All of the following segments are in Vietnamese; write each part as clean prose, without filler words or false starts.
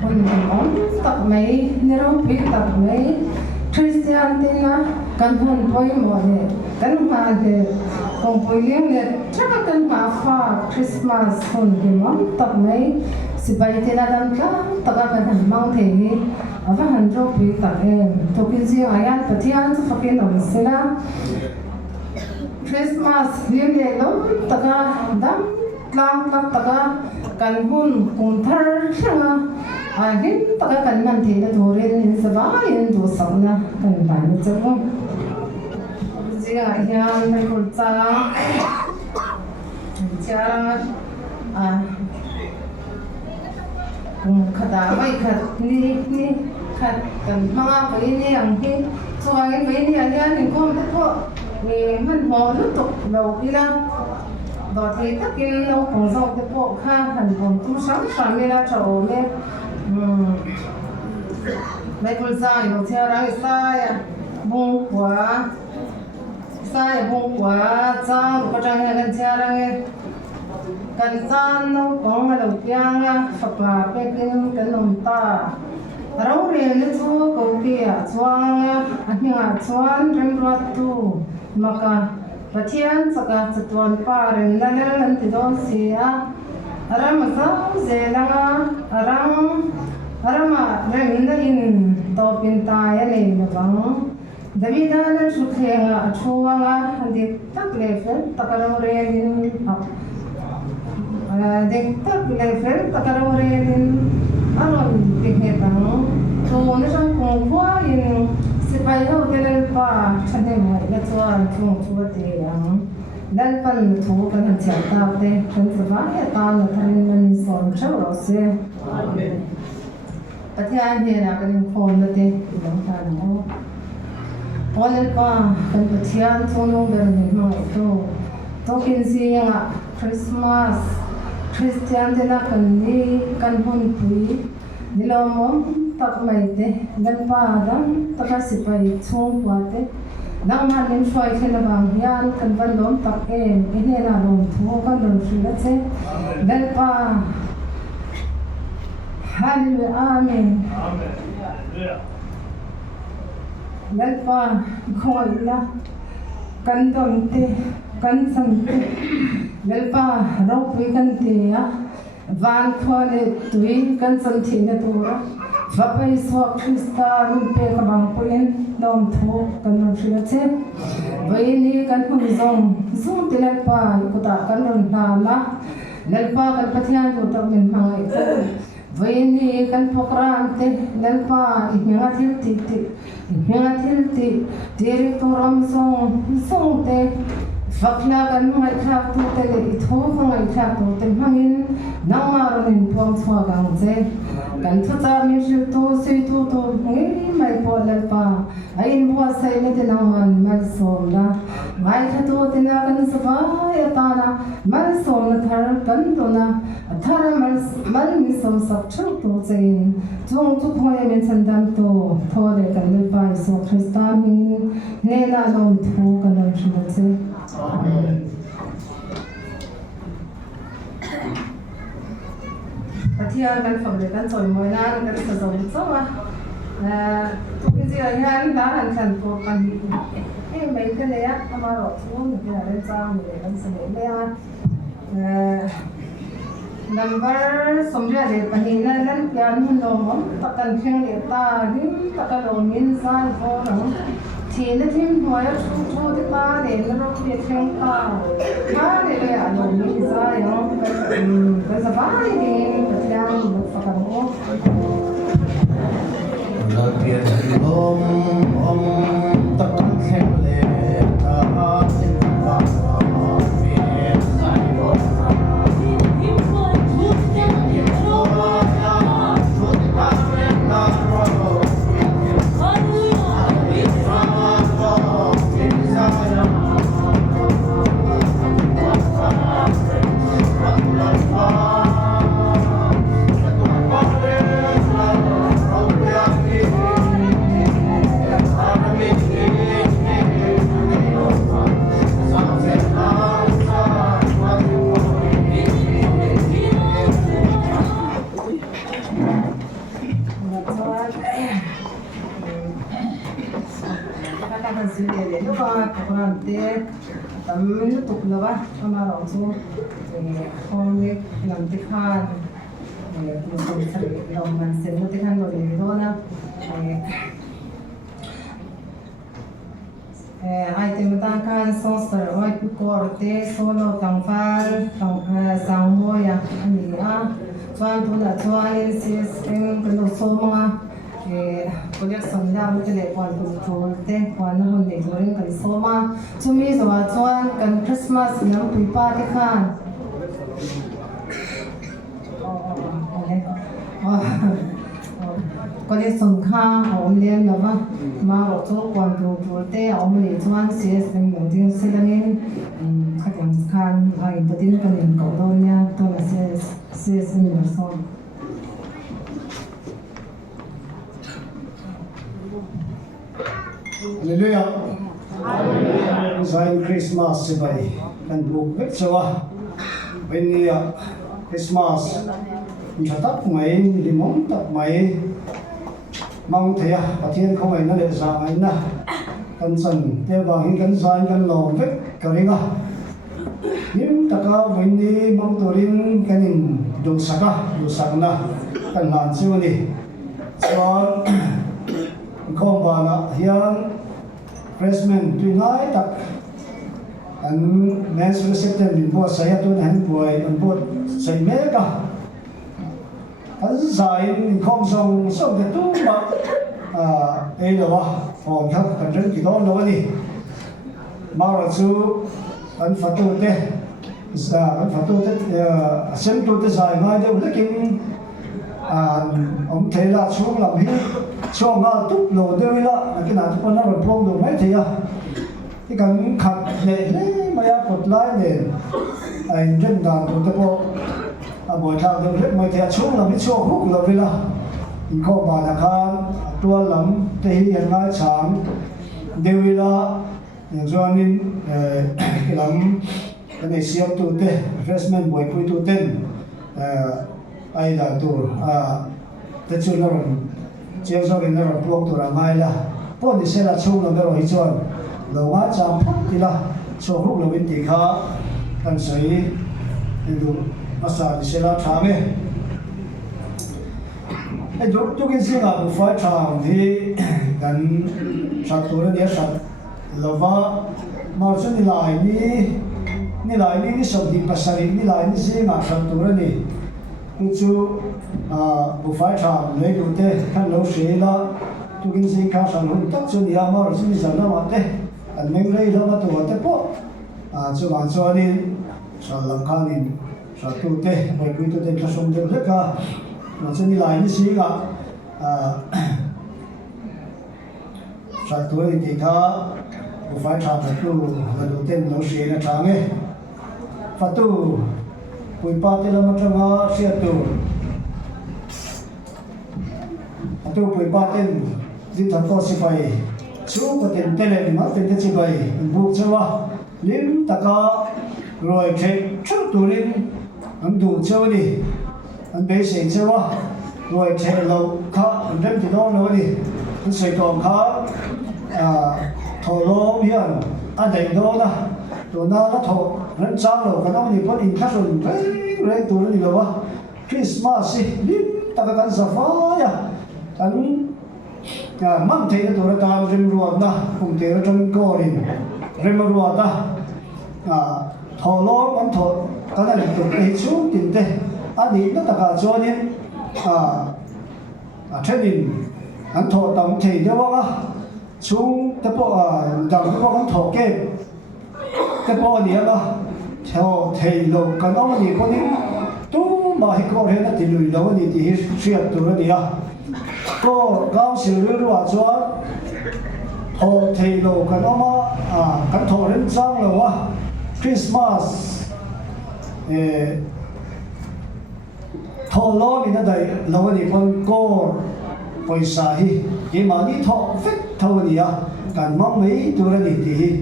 คนของตักไม่ในรูปตักไม่คริสเตียนตินะกันหุ่นป่วยหมดเลยกันมาเด็กคงป่วยเลี้ยงเลยถ้ากันมาฟ้าคริสต์มาสคนที่มันตักไม่สิไปที่นั่นกันตักกันหันมังเทหีเอาไปหันรูปตักเองทุกที่อายันปฏิญาณสักกินหน่อยสินะคริสต์มาสเลี้ยงเลยล้มตักดำล้างตักกันหุ่นคงทาร์ช่างahin taka kan man the na dore ni saba yin do sauna kan ba ni chamu jiga hian mai kul cha chara khada mai khat ni khat kan manga bai ni ang hi chuai bai ni hian ni kom te ko ni man ho lu tok lo ila do thei takin lo pong zo te po kha han pong tu sam sam me la chao me mấy con sai nó theo ra sai bông quá cha có trang nghe gần theo ra nghe gần san nó có mà đầu piang phật là cái lồng ta rau riêng nó chua cầu kia chuang anh chuan rem ruột tu mà cả và thiên saka tuan pa rem nan thì don sia aram sao ze langa arama rem in to pinta ya le na bang davida na sukhenga chuanga andi tak le fel takaro re din de tak le fel takaro re din aron dikhe bang to na sang kong kwa in sipai ho de pa chane mai la chuan chung chu te yang dal pan thu kan han chha ta te kan sa ya ta na tharin man son chau ro se amen pathian he na kan phone na te dong ta no onel pa kan pathian thonong ber ni ma to kin si nga christmas christian de na kan ni kan hon pui nilomom tak mai te dal pa dam taka sipai chung pa te nang hanin shoi thela bang hian kan van lom tak em ine na lom thu kan lom shila che dal pa hallelujah amen dal pa khoi la kan dom te kan sang te dal pa ro pi kan te ya van khole tui kan san thi na tu vapai so krista min pe ka bang puin dom thu kan ron shila che vai ni kan hun zong tilal pa ku ta kan ron na la lal pa kan pathian tu tak min hangai ko vai ni kan phokran te lal pa ihmenga thil ti diri to ram song te fakla kan ngai thak tu te le itho ngai thak tu te hangin nangma ron puang chwa gang che kan thu cha mi shil tu se tu ngi mai po lal pa ain bua sai ne te nangman mal som la ngai tha tu te na kan saba ya ta na mal som na thar kan tu na thar mal mi som sak chu tu chen chung chu phoi men chan dam tu thole kan lal pa so krista mi ne na lom thu kan ron shil che amen pathian kan famle kan choi moi na kan sa zong chawa tu ki ji hian da han khan ko kan hi mai ka le ya amaro chu ni ka le cha ni le kan sa le ya number somja le pahin na lan pian hun lo mom takan kheng le ta dim takalo min sai ko ro thi na thim hoya chu de ta le na ro pe kheng ta ma le le a lo mi sa yo ka sa ba ni pathian bu sa ka mo la pia om takan kheng le ta sin pa ta kan si le no ba program te tam lu tuk la ba ama ro chu hom le lam te khan lu tuk sa lo man sen lu te khan lo le do na item ta kan saucer oi pu korte solo tangfal tang sang moya ani a chuan tu la chuan system kan so mga project samdam te le kwan control te kwan na hon le turing kan so ma chumi zawa chuan kan Christmas lam pui pa te khan có lẽ song kha om len la ba ma ro chu kwan control te om le chuan system mong ding se la nin khatang khan ai tatin kan in ko do nya to la system la son Hallelujah. Sign Christmas sibai kan book vek chawa when Christmas chatak mai limong tak mai mong thea pathian không ai na le sa ai na kan san te ba hin kan sign kan lo vek karinga nim taka when ni mong torin kanin do sakna kan lan siwani so không bà na hian freshman tuy ngai tak an men's reception in bo saya tu han boy an bo sai me ka an sai không song de tu ba e lo wa on khap kan ren ki do lo ni ma ra chu an fatu te sem tu te sai ngai de lekin ông thấy là xuống làm hết cho ngã túc lồ đeo la cái nào chúng nó rồi phong đồ mấy thì cái cần khát lệ đấy mà ya cột lái để anh dân đàn của tập bộ buổi thao đều hết mấy thì xuống làm hết cho hút lồ đi la có bà đã khan tua lắm thì hiện nay sáng đeo la những cho nên cái lắm cái này siêu tu te freshman buổi cuối tu ten ai là tu te chu na ron chiang so gen na ron puak tu ra mai la po ni se la chu na me ro hi chon lo wa cham ti la so hu lo win ti kha kan sei du asa ni se la tha me e du tu gen si nga bu fa tha ni kan sa tu ra ni sa lo wa ma chu ni lai ni so di pasari ni lai ni si nga sa tu ra ni chu bu phải trả lấy đủ thế khăn lâu xế là tôi kinh sinh khá sản hồn tất cho nhà mà rồi xin sản nó mà thế anh mình lấy đó mà tôi thế po cho bạn cho đi sản làm khăn đi sản tu thế bởi vì tôi tên là sống được hết cả mà cho đi lại như xí cả sản tu thì khá bu phải trả phải tu là đầu tiên lâu xế là trả nghe phát tu bùi ba tên là một trong họ sẽ tu bùi ba tên đi thằng con sẽ phải chú có tên tên này mà tên tên sẽ phải buộc cho vào lim ta có rồi chạy chút tu lên anh đủ cho đi anh bé sẽ cho vào rồi chạy lâu khá anh đem thì đó nữa đi anh sẽ còn khá thổ lô hiện anh đánh đó là tụi nó thổ nên sao rồi cái đó thì có in khác rồi đấy tụi nó đi đâu á Christmas đi ta có cái safari anh mang theo tụi nó ta rem ruột ta cùng theo trong cô đi rem ruột ta thổ lô anh thổ cái này tụi nó xuống tiền thế anh đi nó ta cả cho nên training anh thổ tổng thể cho á xuống cái bộ đồng cái bộ anh thổ kê cái bộ này là theo thầy lộ cái đó thì có những tu mà hay có hết thì lười đó thì xuyên từ đó đi có cao siêu lưu hòa cho thổ thầy lộ cái đó mà cái thổ đến sang là Christmas thổ lo mình đã đầy lâu thì con cô phải xài thì mà đi thọ phết thâu đi cần mong mấy tôi ra thì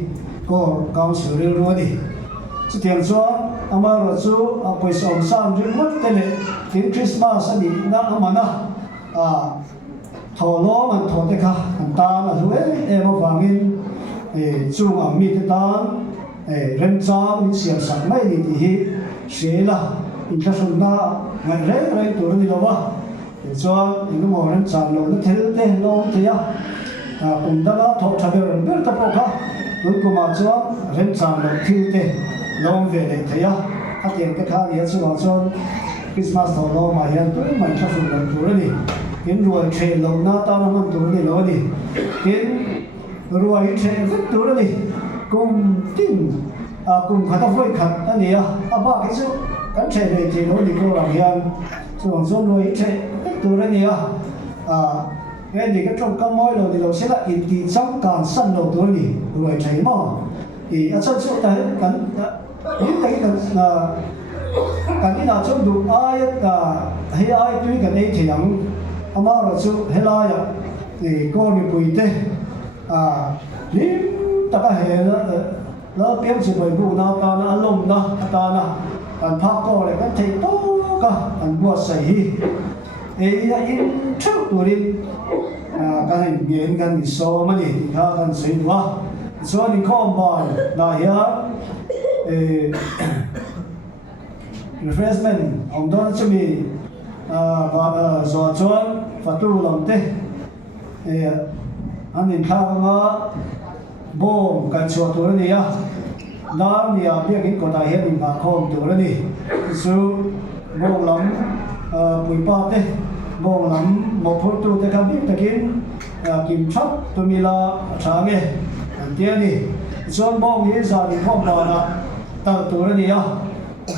có cao siêu lưu rồi đi chỉ tiếng cho ama rồi chú phải sống sang rồi mất cái này tiếng Christmas đi na mà na thọ lo mà thọ cái cả ta là rồi em mà vàng in chung ang mi te tan rem chang ni siam sak mai ni ti hi shela in ka sun na ngai re tur ni lo wa chuan in mo rem chang lo na thel te lo te ya kum da la thok tha ber ber ta po kha tu ku ma chuan rem chang lo thil te lo ve le te ya a tiang ka kha ni chuan chuan Christmas tho lo ma hian tu mai ka sun lo tur ni in ruai the lo na ta na man tur ni lo ni in ruai the vut tur ni kum tin kum khata voi khat ani a ba cái chu kan the le thi lo ni ko ra hian chuan chuan ruai the tur ni a cái gì cái trong cam môi rồi thìเราsẽ là ít thì trong càng sân đầu tuổi nhỉ rồi thấy mà thì ở trong chỗ đấy cần những cái cần cái nào trong đủ ai hay ai tuy cái đấy thì những mà rồi chú hay là thì con đi bùi tê nếu tất cả hệ nó biểu chỉ bởi vụ nào ta nó lồng đó ta nó anh phát co lại cái thầy tốt cả anh mua sấy thì là in trước tuổi đi cái này nghiền cái này sâu mà đi thì khác cái sấy quá cho nên không bao là ya refreshment ông đó cho mình và rồi chọn phát tu làm thế anh em khác mà bom cái chỗ tuổi này à đó thì biết cái con đại hiện mà không tuổi này số bom lắm bụi bát thế bom lắm một phút tu thế kan biết takin kim chắp tu mi la sáng nghe tiền đi chọn bom như sao thì không bao na tao tuổi này à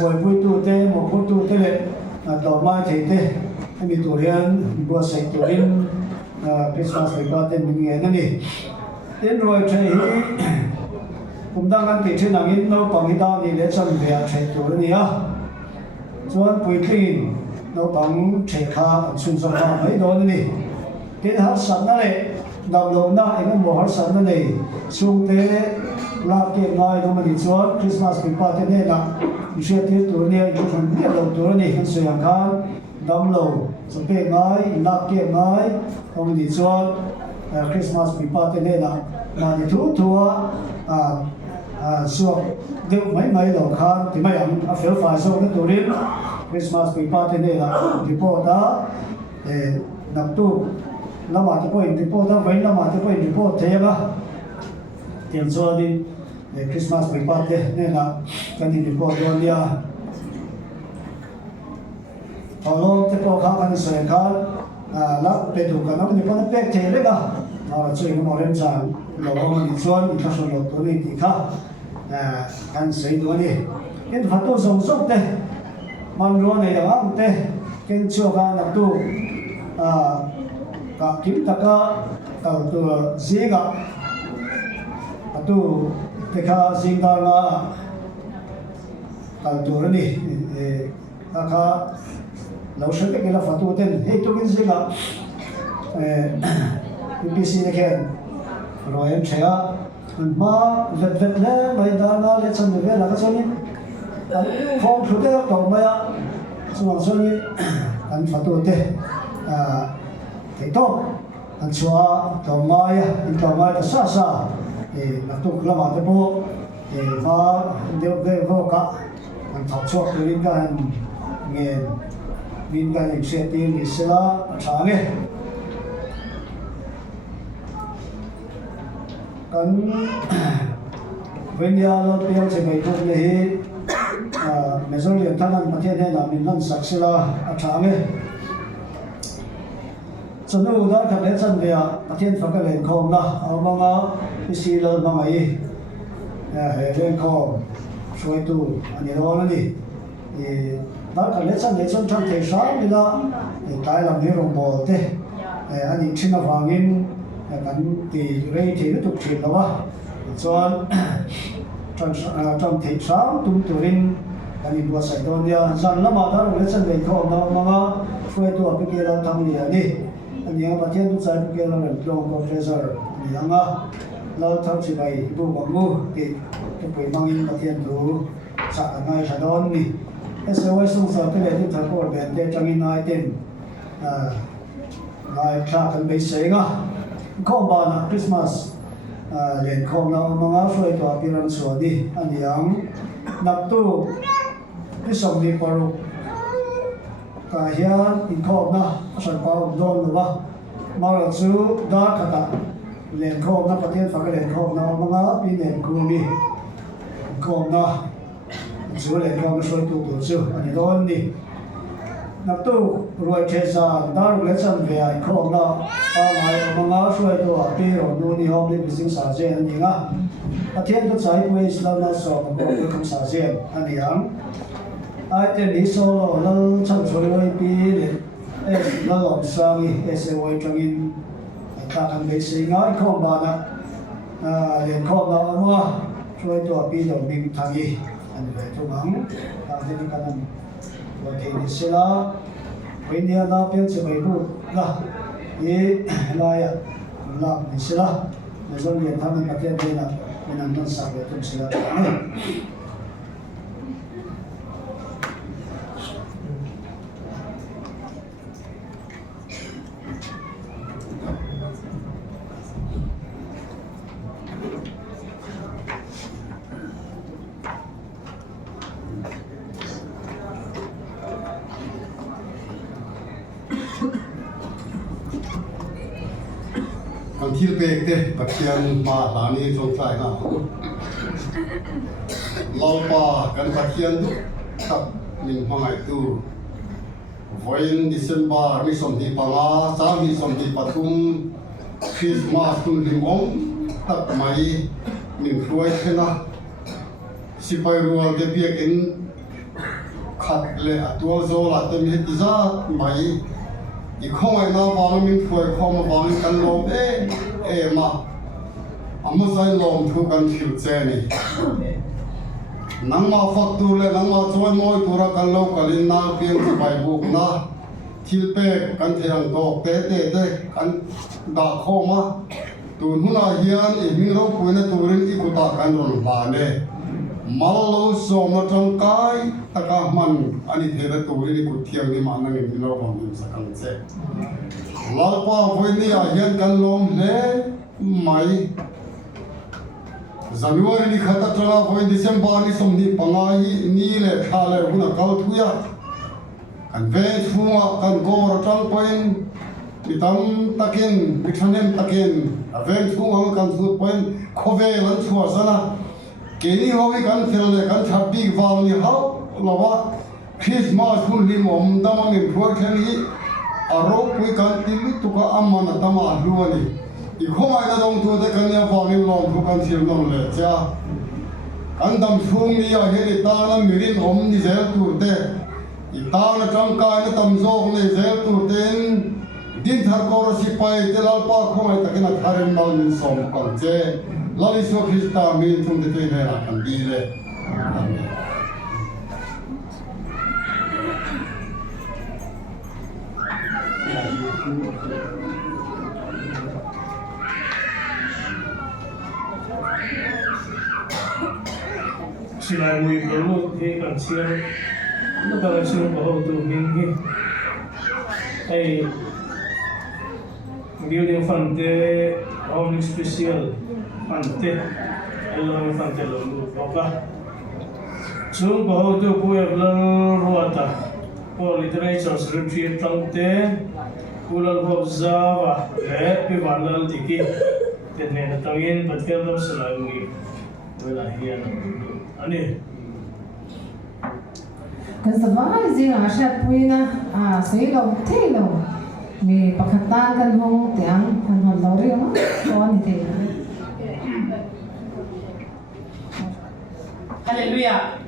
buổi buổi tu thế một phút tu thế lệ tao mai thấy thế anh bị tuổi hiện bữa sáng tuổi hiện Christmas phải qua tên mình nghe nữa đi đến rồi thấy cũng đang ăn thịt trên nàng in nó bằng cái đó thì để cho mình về thấy tuổi này à chọn buổi tin nó bằng trẻ khá xuân xuân khá mấy đó này cái hát sẵn này đào lộn na anh mua hát sẵn này xuống thế là cái ngày đó mà đi chọn Christmas bị bắt thế này là sẽ tiếp tuổi này những phần biết đầu tuổi này hắn sẽ hàng khăn đâm lầu xong cái ngày là cái ngày ông đi chọn Christmas bị bắt thế này là đi thu thua xuống được mấy đầu khăn thì mấy ông phải phải xong cái tuổi này Christmas bị bắt thế này là đi bộ đó nằm tu làm mà đi bộ đi bộ đó vậy làm mà đi bộ đi bộ thế mà tiền cho đi Christmas bị bắt thế nên là cái gì đi bộ đó đi lo te po kha kan se kha la pe tu kan ni pan pe te le ga chui mo ren chan lo mo ni chuan ni ka so lo to ni ti kha kan se do ni ken pha to song sok te man ro nei da am te ken chu ga na tu ka kim ta ka tu zi ga tu te kha sing da na ka tu ro ni kha lâu sau cái là phát tu tên hey tôi cái gì là PC này khen rồi em sẽ mà vật vật này bây giờ nó lấy chân về là cái chỗ này không chủ đề đâu mà ya xong rồi này anh phát tu tên thì tốt anh xóa đâu mà ya đâu mà cái sa sa thì là tu làm mà cái bộ thì và điều về vô cả anh thọc chuột cái cái nghe min ka nim se ti ni sela thange kan venia lo piang che mai thuk le hi mezol le thanan pathian he na min lan sak sela thange chanu da ka le chan bia pathian phaka len khom na awanga isi lo ma mai he len khom soi tu ani ro na ni đó là lễ chân trong thời sáng đi đó tại làm việc đồng bộ thế anh nhìn trên là vàng in cảnh thì đây thì nó thuộc chuyện đó ba cho trong thời sáng tung từ in anh nhìn qua sài gòn nha rằng nó mà đó là lễ chân để không nó mà phơi tua cái kia là thằng gì đi anh nhìn vào thiên tu sai cái kia là làm trong compressor thì anh à lâu thằng chỉ bày bu bằng bu thì cái bụi mang in vào thiên tu sạ ngay sài gòn đi SOS sung sa cái này thì thằng cô bạn để trong in ai tên lại khácกันไปเสียงอ่ะข้อบ้านChristmas liền khom na manga soi to piran so di aniang nak tu cái sông đi paru cả hiền in khom na sản phẩm don ba mà là chú đã khata liền khom na phát hiện phải liền khom na manga pin liền kumi khom na chú liền khom soi tu tu chú anh don đi nắp tu rồi chế ra đã rồi lấy chân về khom na ngày manga soi tu pi rồi nu ni hôm đi sinh sản chế anh nhá phát hiện cái trái quay Islam na so mà có không sản chế anh nhang ai tên lý số là chân soi rồi pi nó lòng sang đi sẽ quay trong in ta cần bị sinh ngói khom ba na liền khom na mà soi tu pi rồi mình thằng gì anh về tu mắng ta sẽ cái này rồi thì sẽ là bây giờ na biến sẽ bị bu na ye lai à làm thì sẽ là để cho người ta mình phát hiện đây là mình làm sao để chúng sẽ là Ang thilpek te pathian ma lani song sai na lalpa kan pathian tu tak ning mangai tu voin December mi som di panga sa mi som di patum Christmas tu limong tak mai ning khuai thena sipai rual de biak in khat le atual zo la te mi za mai i không ai nào vào mình phải không vào mình cần lom mà amma sai lom thu cần chịu che này nang ma phật tu le nang ma choi moi tu ra cần lâu cần in na pian tu bài buộc na thil pe cần thiang to te cần đã kho ma tu huna hian i min ro pu na tu rin i ku ta kan ron ba ne malo so ma trong kai taka man ani the da tu ri ku thiang ni ma na ni lo bang ni sakang che lalpa voi ni a hian kan lom le mai January ni khata tra voi December ni som ni pangai ni le kha le huna kal thuya kan ve thunga kan go ra tang point mitam takin bithanem takin aven thunga kan thu point khove lan thua sana kini hobi kan phirle kan thabbi wal ni hau lawa Christmas hun lim om damang in phur khen hi aro pui kan tilu tuka amana tama luani i khomai na dong tu de kan ya wal lom thu kan thil nom le cha kan dam thung ni a he ta na mirin om ni zel tur te i ta na tang kai na tam zog ni zel tur ten din thar ko ro sipai te lal pa khomai takina tharin mal min som kal che Lali so Krista min thum te ne ra kan di le Silai mui berlu ke kan siang, negara siang bahawa tu minggi, building fante, home special fante, elang fante lalu apa, siang bahawa tu kue belal ruata, kue literature retreat fante, kulal kue Java, happy bandal tiki, tenen tangin betul silai mui, belahian. Ani kan sabay zing asya puina say lo te lo mi pakatan kan hong tiang kan hon lo ri ma on te Hallelujah.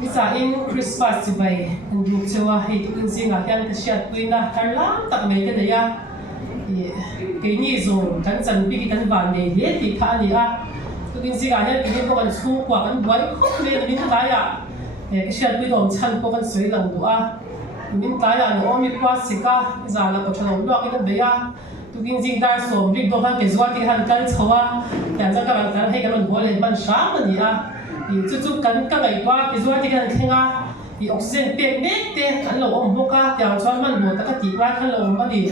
Bisa in Christmas bay nduk chewa hi in zinga hian ka siat puina karlam tak mai ka ya ke ni zo kan chan bi kan van ne he ti kha ni a Tukin siya niya, hindi ko kan sukwa kan buhay ko, hindi kaya. Kasi at pwede chan po kan suy lang doa. Hindi kaya, no omi kwa sika, zala ko siya nung luwa kinabaya. Tukin siya dahil so, big do kan kezwa tihan kan tsawa. Kaya sa karang kan, hay kaman buhay man siya man niya. Tutuk kan kagay pa, kezwa tihan kinga. Oxygen pek te, kan lo om buka, kaya man man buta ka tikwa kan lo om ba di.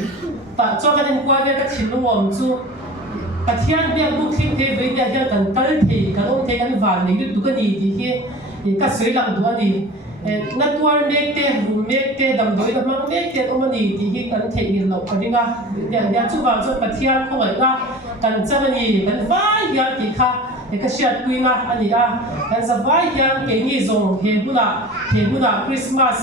Pa, so kan yung kwa kaya ka chiluwam su. ปัจจัยเบี้ยบุกทิ้งเทวิเดียยังกันตัลเทกันองเทกันวันนี้ดูกันดีที่ก็สวยหลังตัวนี้นัดตัวเมกเตรูเมกเตดำโดยดำมังเมกเตอมันดีที่กันเทกินเราคนนี้ก็เดี๋ยวจุบจุปัจจัยเขาบอกว่ากันจะมันดีกันว่าอย่างที่ค่ะก็เชื่อคุยมาอันนี้กันจะว่าอย่างเกี่ยงส่งเฮบุระคริสต์มาส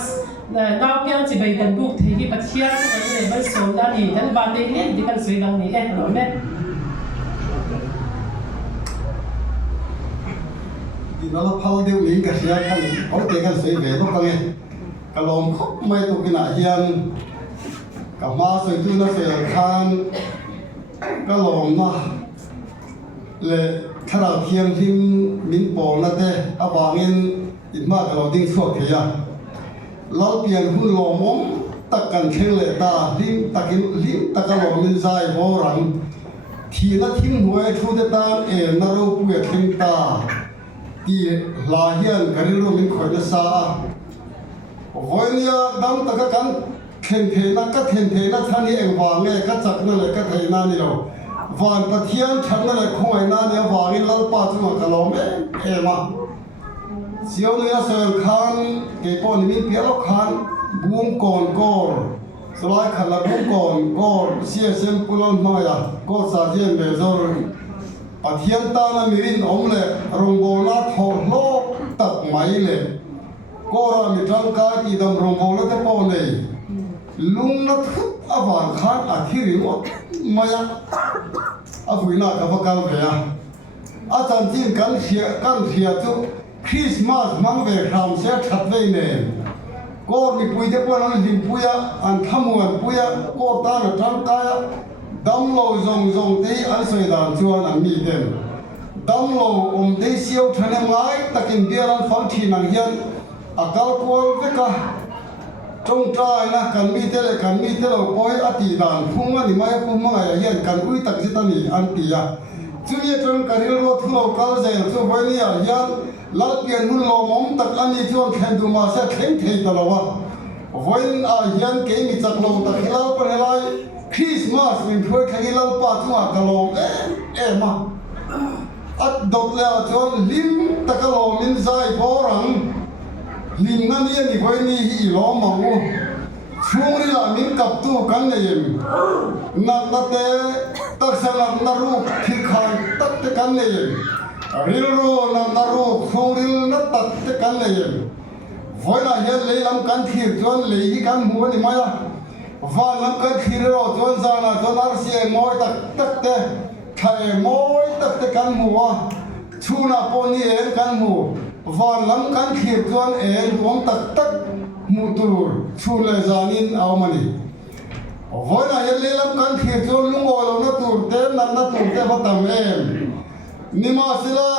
น้ำยังจะไปกันบุกที่ปัจจัยเขาเนี่ยมันส่งด้านนี้ด้านบ้านนี้เนี่ยที่กันสวยหลังนี้หรอแม่ที่นั่นพอเดี๋ยวนี้ก็เสียกันเขาเตะกันเสียเวทุกครั้งก็ลงไม่ตุกินอาเฮียนกับมาสวยจุนเสียคันก็ลงมาเลยถ้าเราเทียมที่มินโปนั่นเองเอาวางเงินอินมากเราดิ้งสวดเทียเราเปลี่ยนหุ่นหล่อมงตะกันเชลตาลิ้มตะกินลิ้มตะกันหล่อมินใจโบราณทีละทิ้งหัวชูเดตานารูปเวทิงตาที่ลาเฮียนกันรู้มินขอยซาวันนี้ดังตะกันเทนเทนักก็เทนเทนักท่านนี้เองวางเงี้ยก็จักนั่นเลยก็เทนั่นนี่เราวันปะเทียนฉันนั่นเลยคงไอ้นั่นเนี่ยวางนี่เราป้าจุมากันเราเอ็มาเสียวเนี่ยเสือคันเก็บปนมีเปียกคันบุ้งก่อนก่อนสลายขันละบุ้งก่อนเสียเซมปุลนมาอย่าก็สาเจียนเบซอร์ปะเทียนตานามิรินอมเลยรงโบนาทอโลตักไม้เลยก็รามิตรังกาที่ดำรงโบนาเตปอนเลยลุงนัทอวานขันอาทิริวมาอย่าอาคุยนักกับกันเวียอาจารย์จีนกันเสียจุคริสต์มาสมังเวรามเสียชัดเวเนี่ยก็มีปุยเจ้าคนนั้นดินปุยอันทำมวนปุยก็ตาเนี่ยจังกายดำโลจงที่อันสวยดานจวนอันมีเด่นดำโลที่เสียวทะเลไม้ตะกินเดียรันฟังที่นังเฮียนอากาศกวนเวกะจงใจนะกันมีเทเลปอยอติดานพุ่งมันนี่ไม่พุ่งมันอะไรเฮียนกันอุ้ยตักจิตนี่อันตีอะจุนี่จนกันเรื่องรถทั่วกัลเซนจุวันนี้เฮียนลัดเปลี่ยนหุ่นหล่อมงตักอันนี้ที่วันแข่งดูมาเสียแข่งเทตลอดวะวันเฮียนเกมีจักรโลตักฮิลาเป็นอะไรคริสต์มาสเป็นเพื่อแข่งฮิลาป้าจุมากันโลมาอัดดอกแล้วจนลิมตะกะโลมินใจพอรังลิมนั่นนี่คนนี้ฮีโร่มังช่วงนี้ละมินกับตู้กันเนี่ยนักเตะตักสลับนารูที่ขายตักเตะกันเนี่ยริลโรนักนารูช่วงริลนักตักเตะกันเนี่ยวันนั้นเห็นเลยลำกันที่จวนเลยกันหัวนี่มาละวันลำกันที่เราจวนจานะจวนอาร์เซียมอยตักเตะไทยมอยตักเตะกันหัวชูนาปนีเองกันหัววันลำกันที่จวนเองวงตักมูตูร์ชูเลจานินเอามันนี่วันนั้นยันเลี้ยงกันที่จวนลุงโอลนัตูร์เต้นนัตูร์เต้นพัตามเองนิมาสิละ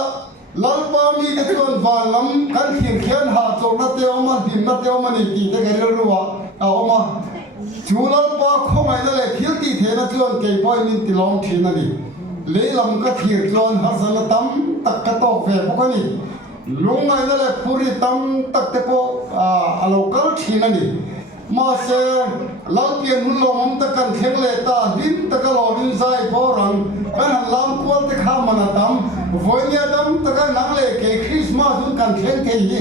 ลัลปามีเด็กจวนวันลำกันที่เขียนหาจงนัตเตอมันพิมนัตเตอมันนี่ตีเด็กเรื่องรัวเอามาชูลัลปาคงไอ้นั่นเลยที่ตีเทนัจวนเก็บไว้มินติลองทีนั่นนี่เลี้ยงกันที่จวนฮัสซันตั้มตักกระโตกเฟพวกนี้ลุงไงนั่นแหละพูริตั้มตักเตปอโลกัลทีนั่นนี่มาเสียลัลเปียนหุ่นลมตะกันเทงเลตาดินตะกันหล่อดินใจพอรังกันหันลำควอลตะข้ามมันตั้มวันนี้ตั้มตะกันนังเลเกคริสต์มาสหุ่นกันเทงเทยี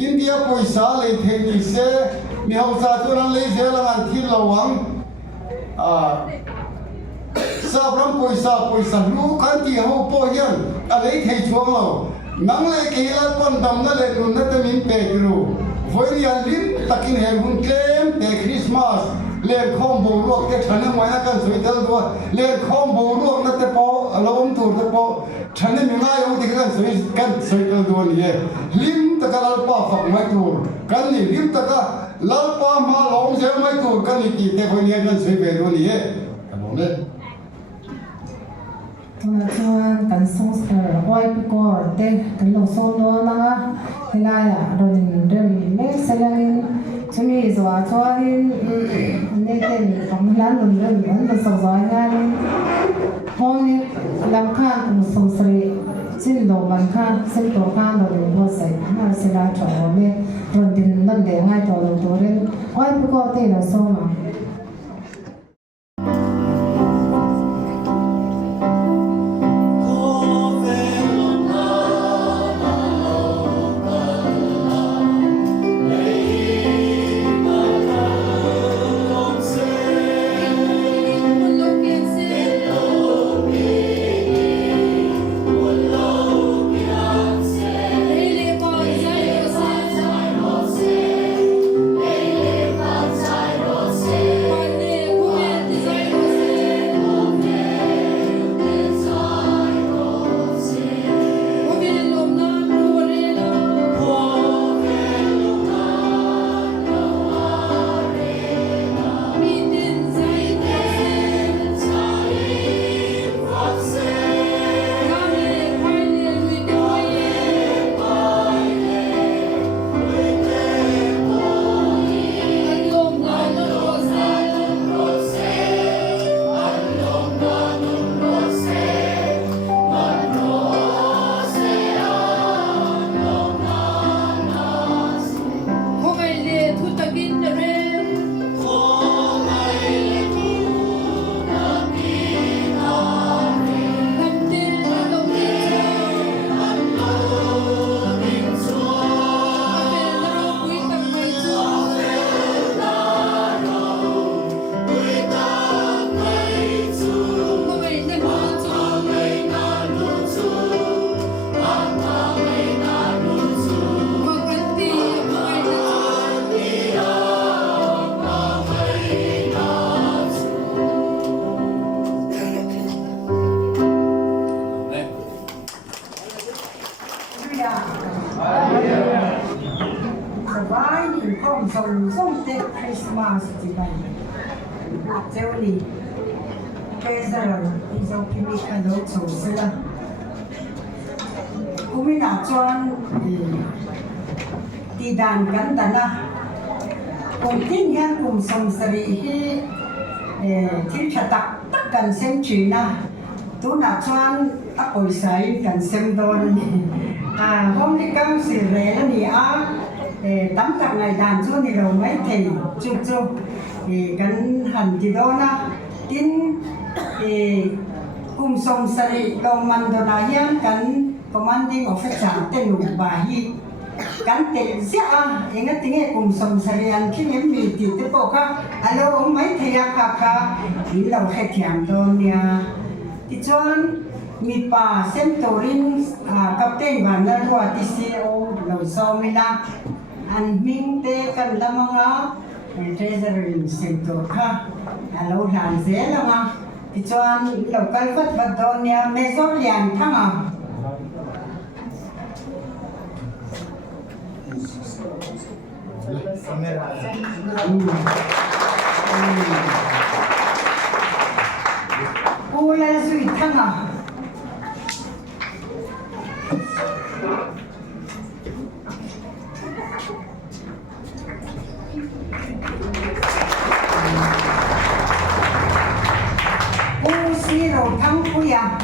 อินเดียปุยสาเลยเทงีเสมีฮาวซาตัวนั้นเลยเสละงันที่ระวังซาบรัมปุยสาลูกกันที่เขาปอยันอะไรเทช่วงเรานังเลยกี่ล้านคนดำนั่นเลยรุ่นนั้นจะมีเปกรูวันนี้ลิมตะกินเห็นหุ่นเคลมแต่คริสต์มาสเล่นคอมบูรวกแต่ฉันยังไม่นักกันสวยเท่าตัวเล่นคอมบูรวกนั่นแต่พอเราอุ้มตัวแต่พอฉันยังไม่ได้อุ้มที่กันสวยเท่าตัวนี่ลิมตะกันลัลปาฝักไม่ตัวกันนี่ลิมตะกันลัลปามาลองเสียไม่ตัวกันนี่ที่แต่คนนี้กันสวยแบบตัวนี่กันหมดเลยTuan kan songster oi pikor te kan lo so no na hilaya ron rem me selangin chumi zwa chuain ne ten pamlan ron rem an da so zwa ngan honi lam khan kum songsri chin lo man khan sim to khan ro ho sai ma se la cho me ron din lam de ngai to lo to ren oi pikor te lo so ma Christmas จีบเจ้าลีเกษรอีเจ้าพิมิคาโดโชเสละกูไม่น่าจวนตีดานกันแต่ละกลุ่มที่ยังกลุ่มสมสรีที่ฉตักตักกันเส้นจีนะตัวน่าจวนตักโอยใส่กันเส้นโดนห้องที่กำสิเรแล้วนี่ตั้งแต่ในด่านช่วงนี้เราไม่ถึงจุกกันหันที่โดนนะทิ้งกลุ่มสมสรีลงมันโดนยังกันcommanding officer เต็มหนุนบ่ายกันเตะเสียเองก็ทิ้งกลุ่มสมสรีอันที่ยังมีติดตัวก็ฮัลโหลไม่เทียบค่ะที่เราแค่เทียมโดนเนี่ยที่ชวนมีป่าเซนโตรินกัปตันวันนั้นว่าที่ซีโอเราซ้อมไม่ได้อันมิงเตะกันละมั้งอ่ะเทเซอร์เซนโตค่ะฮัลโหลหลานเสียละมั้งที่ชวนเราการฟัดบัดโดนเนี่ยไม่ซ้อมเรียนทั้งอ่ะPula sui tanga. Siro tang puya.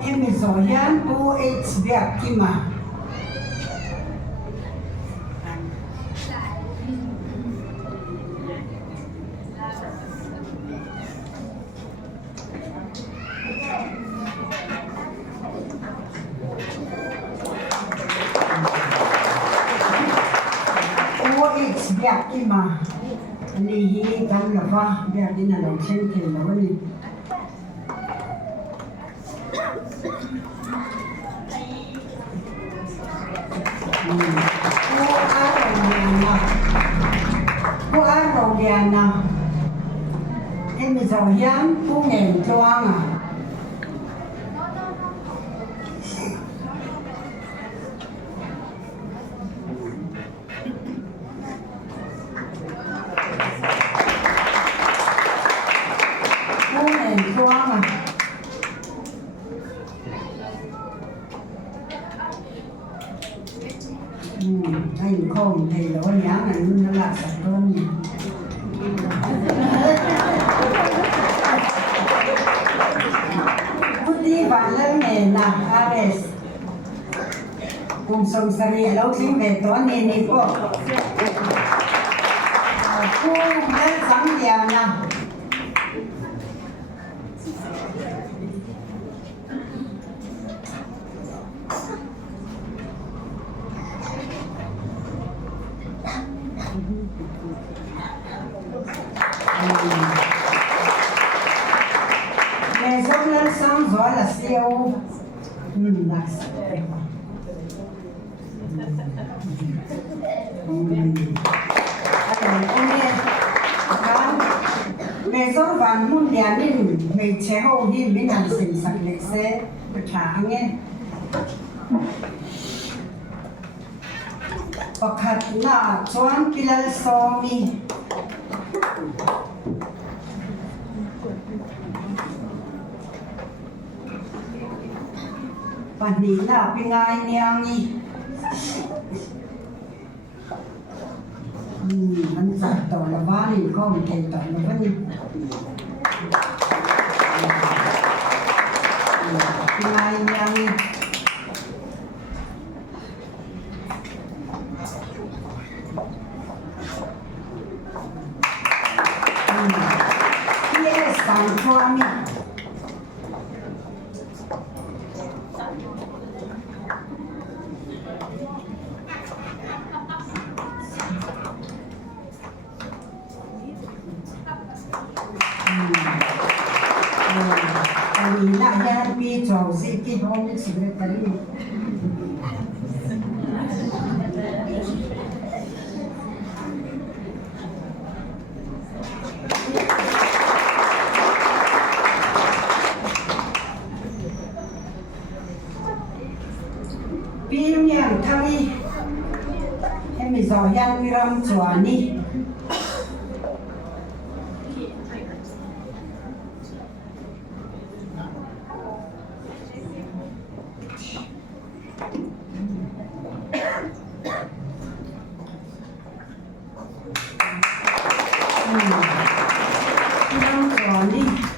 Emizoyan OH biak kima. Biak kima, ni kan lava biak di dalam cengkeh lava ni. Ku arrogiana, ini zohian ku ngentuang. Anh không thì đó nhá là nó là sạch con nhỉ. Putih balang na Ares. Kung song sari alaw sing beto nini ko. Kung dal sang diam na. Mais on a le sang, voilà, c'est où. Mais on va nous dire, mais c'est où, mais dans le sang, c'est le charme. ประคัดหน้าชวนกิลซอมีปันนี้หน้าเป็นไงเนี่ยนี่มันจัดต่อละบ้านนี่ก็มีต่อละบ้านนี่เป็นไงเนี่ยนี่Suami Alina yan pito si home secretary Film mi zo yan mi ram chuani ram chuani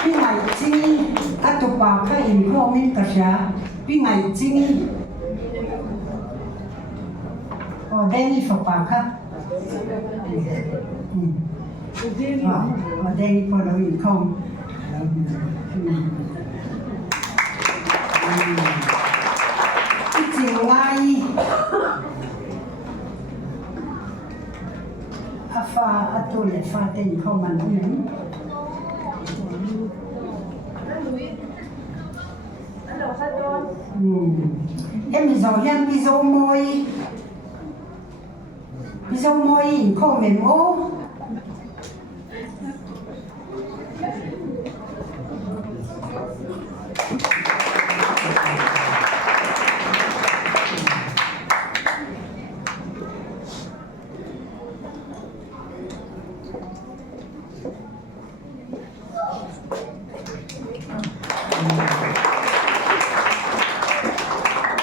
พี่ใหม่จริงอัตุปาข้าอินพ่อมินกระชาพี่ใหม่จริงโอ้เดนี่ฝปาค่ะอ๋อเดนี่พอเราอินคงจริงไงอาฟาอัตุเลฟาเต็นเข้ามันนั่นem mình giàu hen đi dâu môi không mềm ô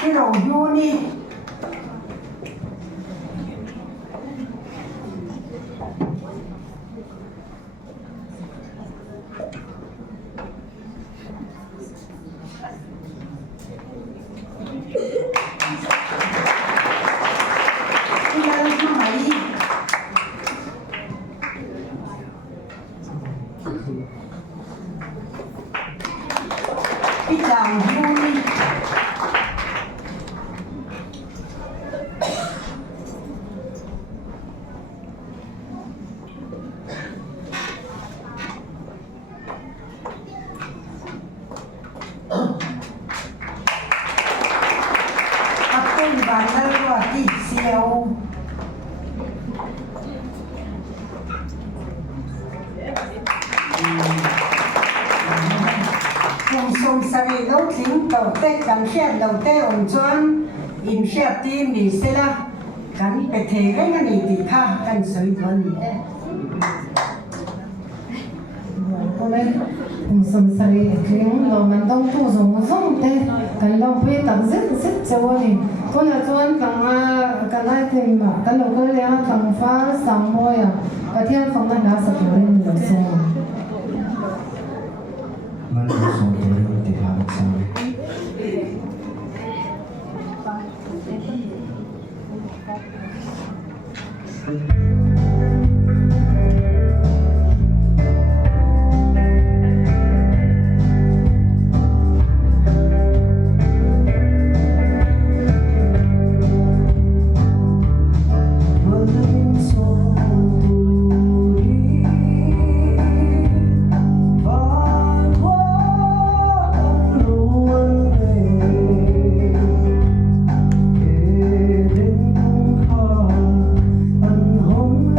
cái đầu vô đi cái chàng vô đi aku bandar wati siau cùng sông sari đấu chính đầu tết cắn xe đầu tết ổn choan in xe tim đi xe la cắn bề thế cái này thì kha cắn sợi tuần đi Oleh musim sari kling lo mandong tu zong te kan lo pe tak zit chawani to na chuan kang tem ma kan lo ko le kang fa sam moya pathian phong na na sa turin lo so man so te ha sa hồng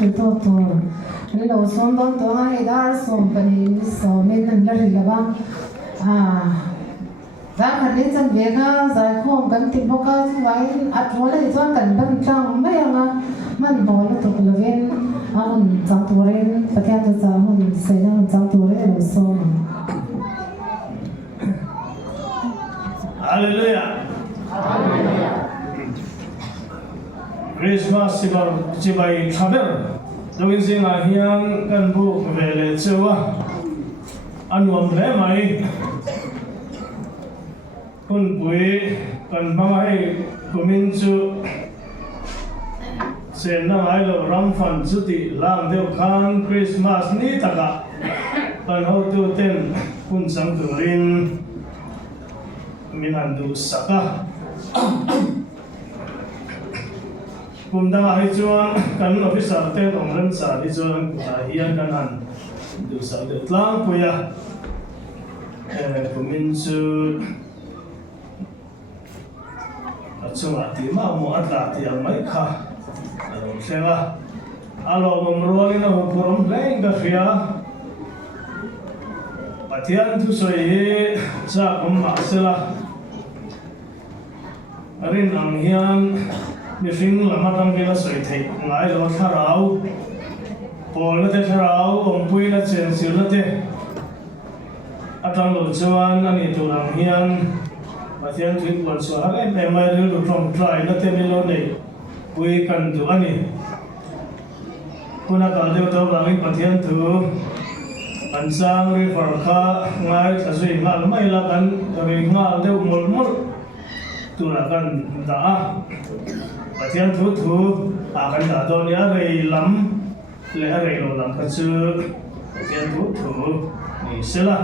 thil to to lo som don to ai dar som pani so men nan la ri lawa za khan ni chan ve kha zai khom kan ti boka wai at wala hi chuan kan ban tang mai anga man bol to loven hun chang tu ren pathian cha cha hun se na chang tu re lo som Hallelujah. Christmas sibai travel. Dawin singa hiang kan bu vele chewa. Anuam le mai. Kun pui kan bangai kumin chu. Sen na ai lo ram fan chu ti lang deu khan Christmas ni taka. Kan ho tu ten kun sang tu rin. Minandu saka. Kumda hai chuan kan officer te dong ran sa di chuan ta hian kan han du sa de tlang puya kumin chu achunga ti ma mo atla ti ang mai kha alo thenga alo mom roli na ho purom leng ka fia pathian thu soi cha kom ma sela rin ang hian mi hring lama tang kila soi thei ngai lo tharau pol na te tharau ong pui na chen sil na te atang lo chuan ani tu lang hian pathian thui kon so ha em mai ru trom try na te mi lo nei pui kan tu ani kuna ka deu to bangin pathian thu an sang ri far kha ngai thazui ngal mai la kan ri ngal deu mol mol tu la kan da pathian thu thu kan da don ya rei lam le rei lo lam ka chu pathian thu thu ni sela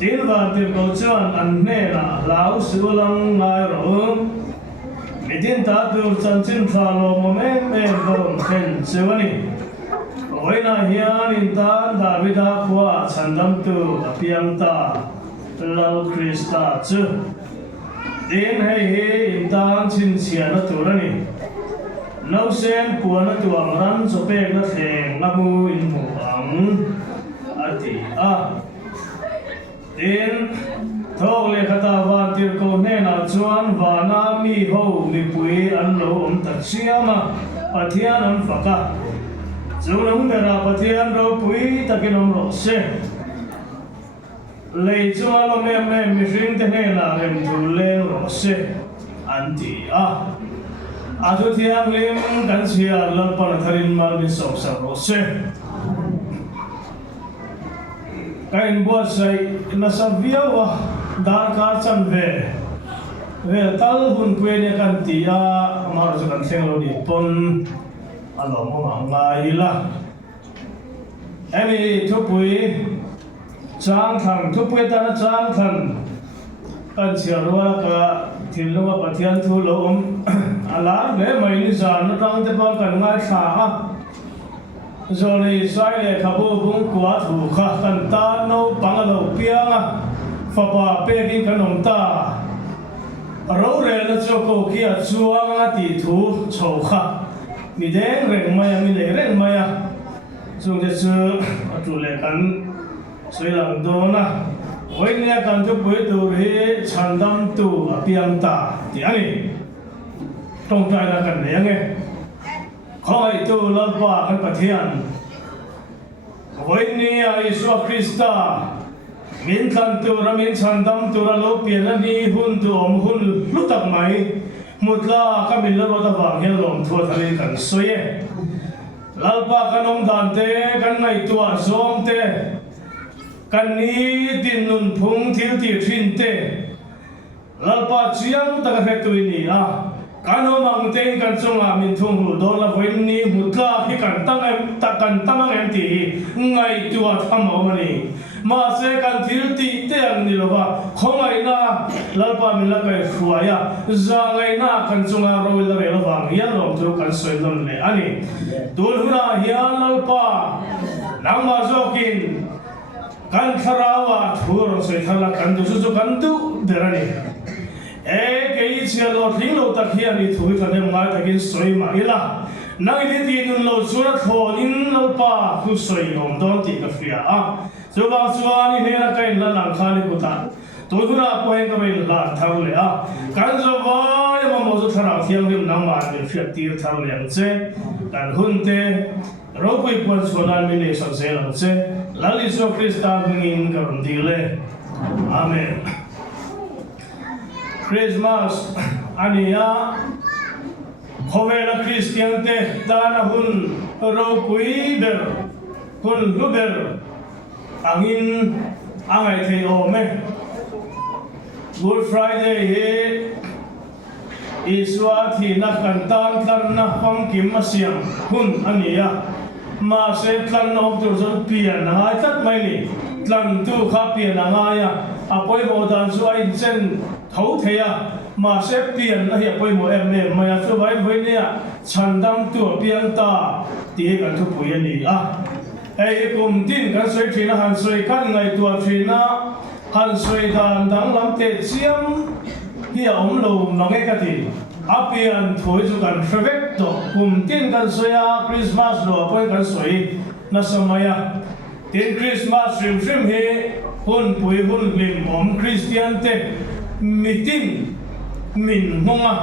tin va tir ko chuan an ne la lau su lang ngai ro midin ta tur chan chin tha lo mo me me bom khen chuani oina hian in ta davida khwa chandam tu apiang ta lau krista chu din hei hi in tan chin chia na turani no sen puana tuang ran so pe na theng ngamu in mu ang ati a din thok le khata van tir ko ne na chuan wana mi ho mi pui an lo om ta chiama pathian an faka chunam dera pathian ro pui takinom ro se lei chua lo me mi hring te ne la rem thu leng ro se anti a adu thiang lim kan chia lo pan tharin mal bi sok sa ro se kain bo sai na sa viawa dar ka chan ve tal hun pwe ne kan ti a mar ju kan theng lo ni pon alo mo ma ngai la ani thu pui chang thang thu pui ta na chang thang kan chia ro ka thil lo pathian thu lo ala le mai ni sa na tang te pa kan ngai tha a zone sai le khabu bung kwa thu kha kan ta no pang lo pianga fa pa pe kin kanom ta ro re na cho ko kia chuang a ti thu chho kha mi deng reng mai mi le reng mai a chung de chu atu le kan soi lang do na oi ne kan chu pui tu ri chandam tu apiang ta ti ani tong tai na kan le nge khoi tu lo pa kan pathian oi ni a isu krista min kan tu ra min chandam tu ra lo pian ani hun tu om hun lu tak mai mutla ka min lo da wang hian lom thua thali kan soi e lalpa kanom dan te kan nai tua zom te kan ni din nun phung thil ti thin te lalpa chiang ta ka tu ni a kano mang te kan chunga min thung hu do la voin ni mutla hi kan tang em ta kan tamang em ti ngai tua thamo mani ma se kan thil ti te ang ni lo ba khongai na lalpa min la kai khuaya za ngai na kan chunga roi la re lo wang hian lom thu kan soi lom le ani dul hura hian lalpa nang ma zokin kan kharawa thur soi thala kan du su kan du derani e kei chia lo thing lo ta khia ni thui thane ma takin soi ma ila nang ini ti nun lo surat khonin lo pa khu soi ngom don ti ka fia a so bang suan ni na kai la lang kha ni kuta to huna po hen ka bai la thau le a kan zo va ya mo zo thara thiam rim nang ma ni fia tir thar le ang che kan hun te ro pui pon sonan mi le san se lang che la li so krista bingin ka ron di le amen Christmas ania Hovela Christian te dana hun ro pui ber hun luber angin angai the o me Good Friday he iswa thi na kan tan kan na pang kim asiam hun ania ma se tlan no tur zo pian na tat mai ni tlan tu kha pian na ya apoi mo dan su ai chen thau theya mà sẽ tiền là hiện bây một em mà cho vậy với nè chăn đam tua piang ta thì cái thu bùi này à ai cùng tin cái suy thuyền hàn suy các ngày tua thuyền hàn suy đàn đắng lắm tết chiêm hiện ông lù nó nghe cái gì apian thôi cho cái perfecto cùng tin cái suy Christmas rồi bây cái suy nó sao mày à tin Christmas rim he hun bùi hun lim om Christian te meeting mình mong à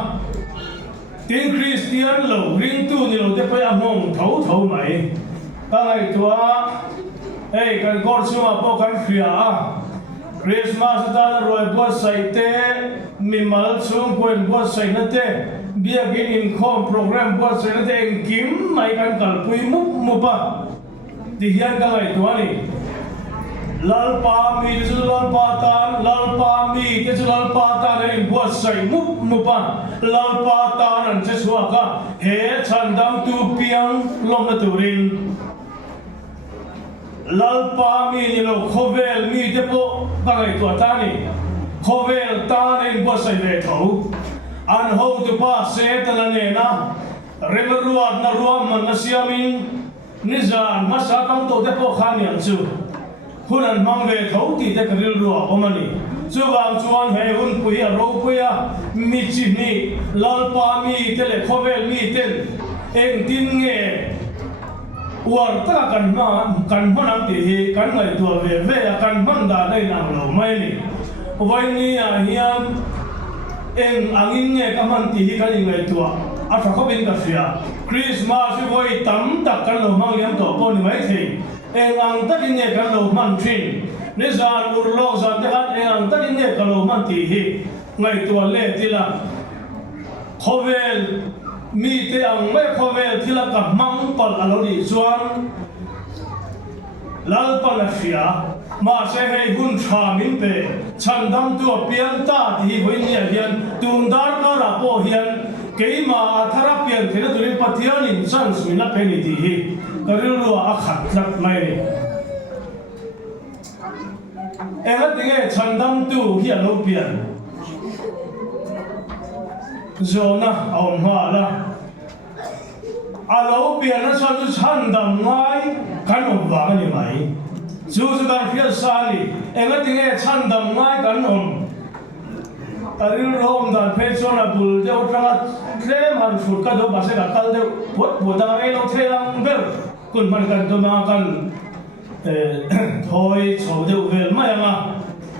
tiếng Christian lâu riêng tu ni lâu để phải mong thấu mày ta ngày tua ấy cái God xưa mà bao cái phía Christmas ta rồi bao say te mình mal xuống quên bao say nữa te bia cái income program bao say nữa te kiếm mày cái cẩn quỳ múc ba thì hiện cái ngày tua này lalpa mi te lalpa mi te lalpa tan in buat sai mupa lalpa tan an che suaka he chandam tu piang lom na turin lalpa mi ni lo khovel mi te po bangai tu tani khovel tan in buat sai le thau an ho tu pa se ta ne na remeruat na ruam man na siamin nizan masa tam to te po khanian chu hun an mang về thấu thì ta cần rửa ôm anh chú vàng chuan hay hun pui à râu pui à mi chỉ mi lalpa mi tele khovel mi ten em tin nghe uar ta cần mà nam thì cần ngày tua về cần mang đà đây làm lâu mai nè vậy ni à hiam em angin nghe cái man thì cần ngày tua à phải có bên cà phê Christmas với tắm đặc cần lâu mang liam tổ bồn mấy thì ang ta din ne kan lo man thin ne zan ur lo zan te an ang ta din ne kan lo man ti hi ngai tua le tila khovel mi te ang me khovel tila ka mang pal alo di chuan lal pal afia ma se hei hun tha min pe chandam tu pian ta ti hoi ni hian tun dar ka ra po hian keima athara pian thena turi pathian in sans min na pe ni ti hi karilua akhat lak mai ni enga tinge chandam tu hi alo pian zona aum ha la alo pian na san chandam ngai kan om wa ni mai chu kan fial sali enga tinge chandam ngai kan om karil rom dan phe chona bul deu tanga klem han fut ka do base ka kal deu pot bodang ai lo theyang ber kun man kan to ma kan thoi chho deu vel mai anga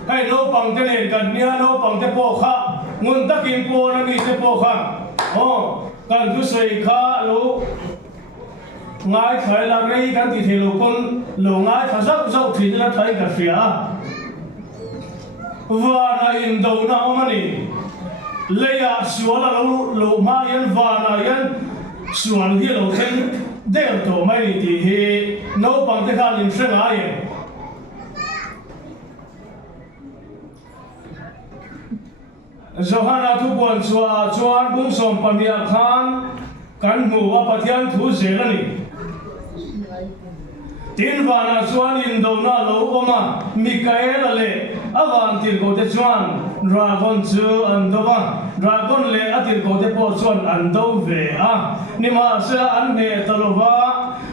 kai no pang te len kan nia no pang te po kha ngun takin po na ni te po kha kan du sei kha lo ngai thai la rei kan ti thelo kon lo ngai tha zau zau thi la thai ka fia vana in do na mani leya suala lo ma yan vana yan sual hi lo theng del to mai ni ti hi no pang te kha lim seng ai Johana tu pon chuan bung som pamia khan kan mu wa pathian thu zelani tin vana chuan in do na lo oma Mikael le awan tir ko te chuan dragon chu andova dragon le atir ko te po chuan ando ve a ni ma se an ne talova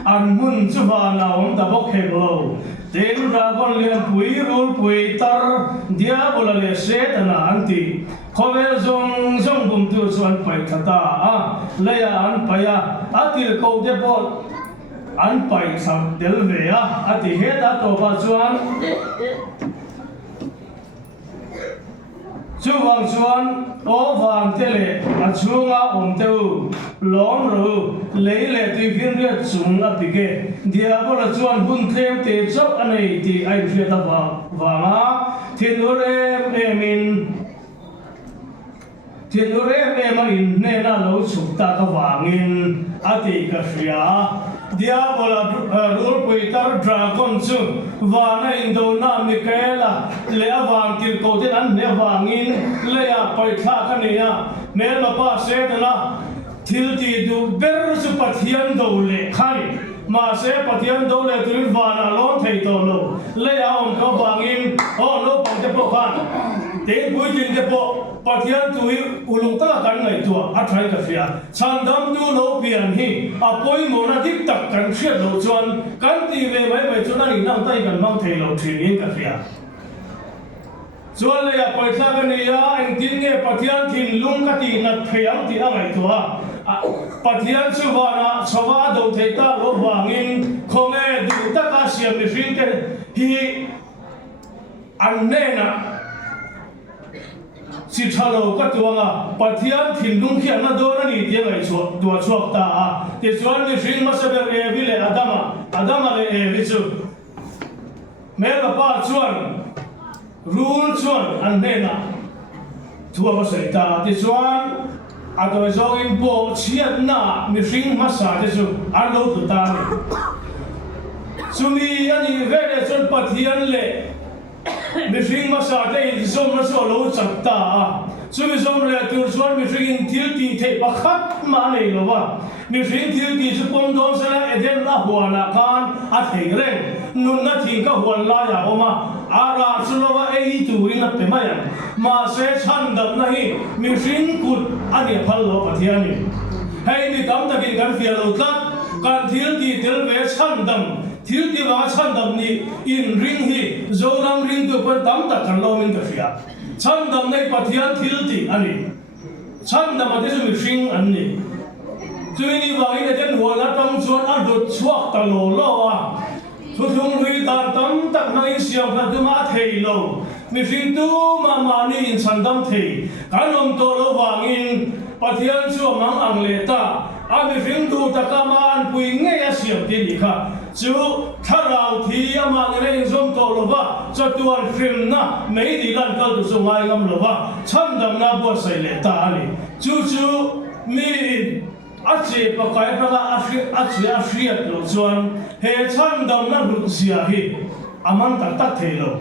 an mun chu vana om ta bok he lo tin dragon le pui rul pui tar diabolo le se tana anti khoe zong bum tu chuan pai thata a leya an paya atil ko de bot an pai sam del ve a ati he ta to ba chuan chu wang chuan o wang tele a chunga om teu long ro leile ti vin re chung a pike dia bola chuan hun thlem te chok anei ti ai hria ta wanga thinur em a in ne na lo chuk ta ka wangin ati ka hria dia bola rul pui tar dragon chu wana indo na mikela le awang til ko den an ne wangin le ya pai tha ka ne ya me ma pa se na thil ti du ber su pathian do le khani ma se pathian do le tu wana lon thei to lo le ya om ka wangin o no pang te po khan te pui jin te po pathian tu ulung ta kan ngai tu a thai ka fia chan dam tu lo pian hi a poi mo na dik tak kan khriat lo chuan kan ti ve mai chu na ni nang tai kan mang thei lo thin in ka fia chuan le ya pai thla ka ni ya ang tin nge pathian thin lung ka ti na theiang ti a ngai tu a pathian chu wana chawa do thei ta lo wangin khome du ta ka siam ni hring ke hi an ne na si thalo ka tuanga pathian thin lung khian na do na ni te ngai chu do chuak ta a te chuan ni hring ma saber e vi le adama le e vi chu me la pa chuan rule chuan an ne na thua ba sei ta te chuan a do zo in po chiat na mi hring ma sa te chu an lo tu ta ni sumi ani ve le chuan pathian le mi hring ma sa te zom na so lo chak ta sumi zom le tur chuan mi hring thil ti thei pakhat ma nei lo wa mi hring thil ti chu pom don sa la eden la huana kan a thei reng nun na thing ka huan la ya oma ara chu lo wa ei tu ring na pe ma ya ma se chan dam na hi mi hring kut ani phal lo pathian ni hei ni tam takin kan fia lo tlat kan thil ti tel ve chan dam thil ti wa chan dam ni in ring hi zo ram ring tu pan tam tak kan lo min ka fia chan dam nei pathian thil ti ani chan dam ate chu mi hring an ni chu ni wa in den ho la tam chuan a dut chuak ta lo lo a thu thung ri ta tam tak na in siam na tu ma thei lo mi hring tu ma ni in chan dam thei kan om to lo wangin pathian chu mang ang le ta a mi hring tu ta ka ma an pui nge a siam ti ni kha chu tharau thi ama nge in zom to lo wa cha tuan film na mei di lan kal tu so ngai ngam lo wa chan dam na bo sai le ta ani chu mi a che pa kai pa a hriat lo chuan he chan dam na ru sia hi aman tak tak thei lo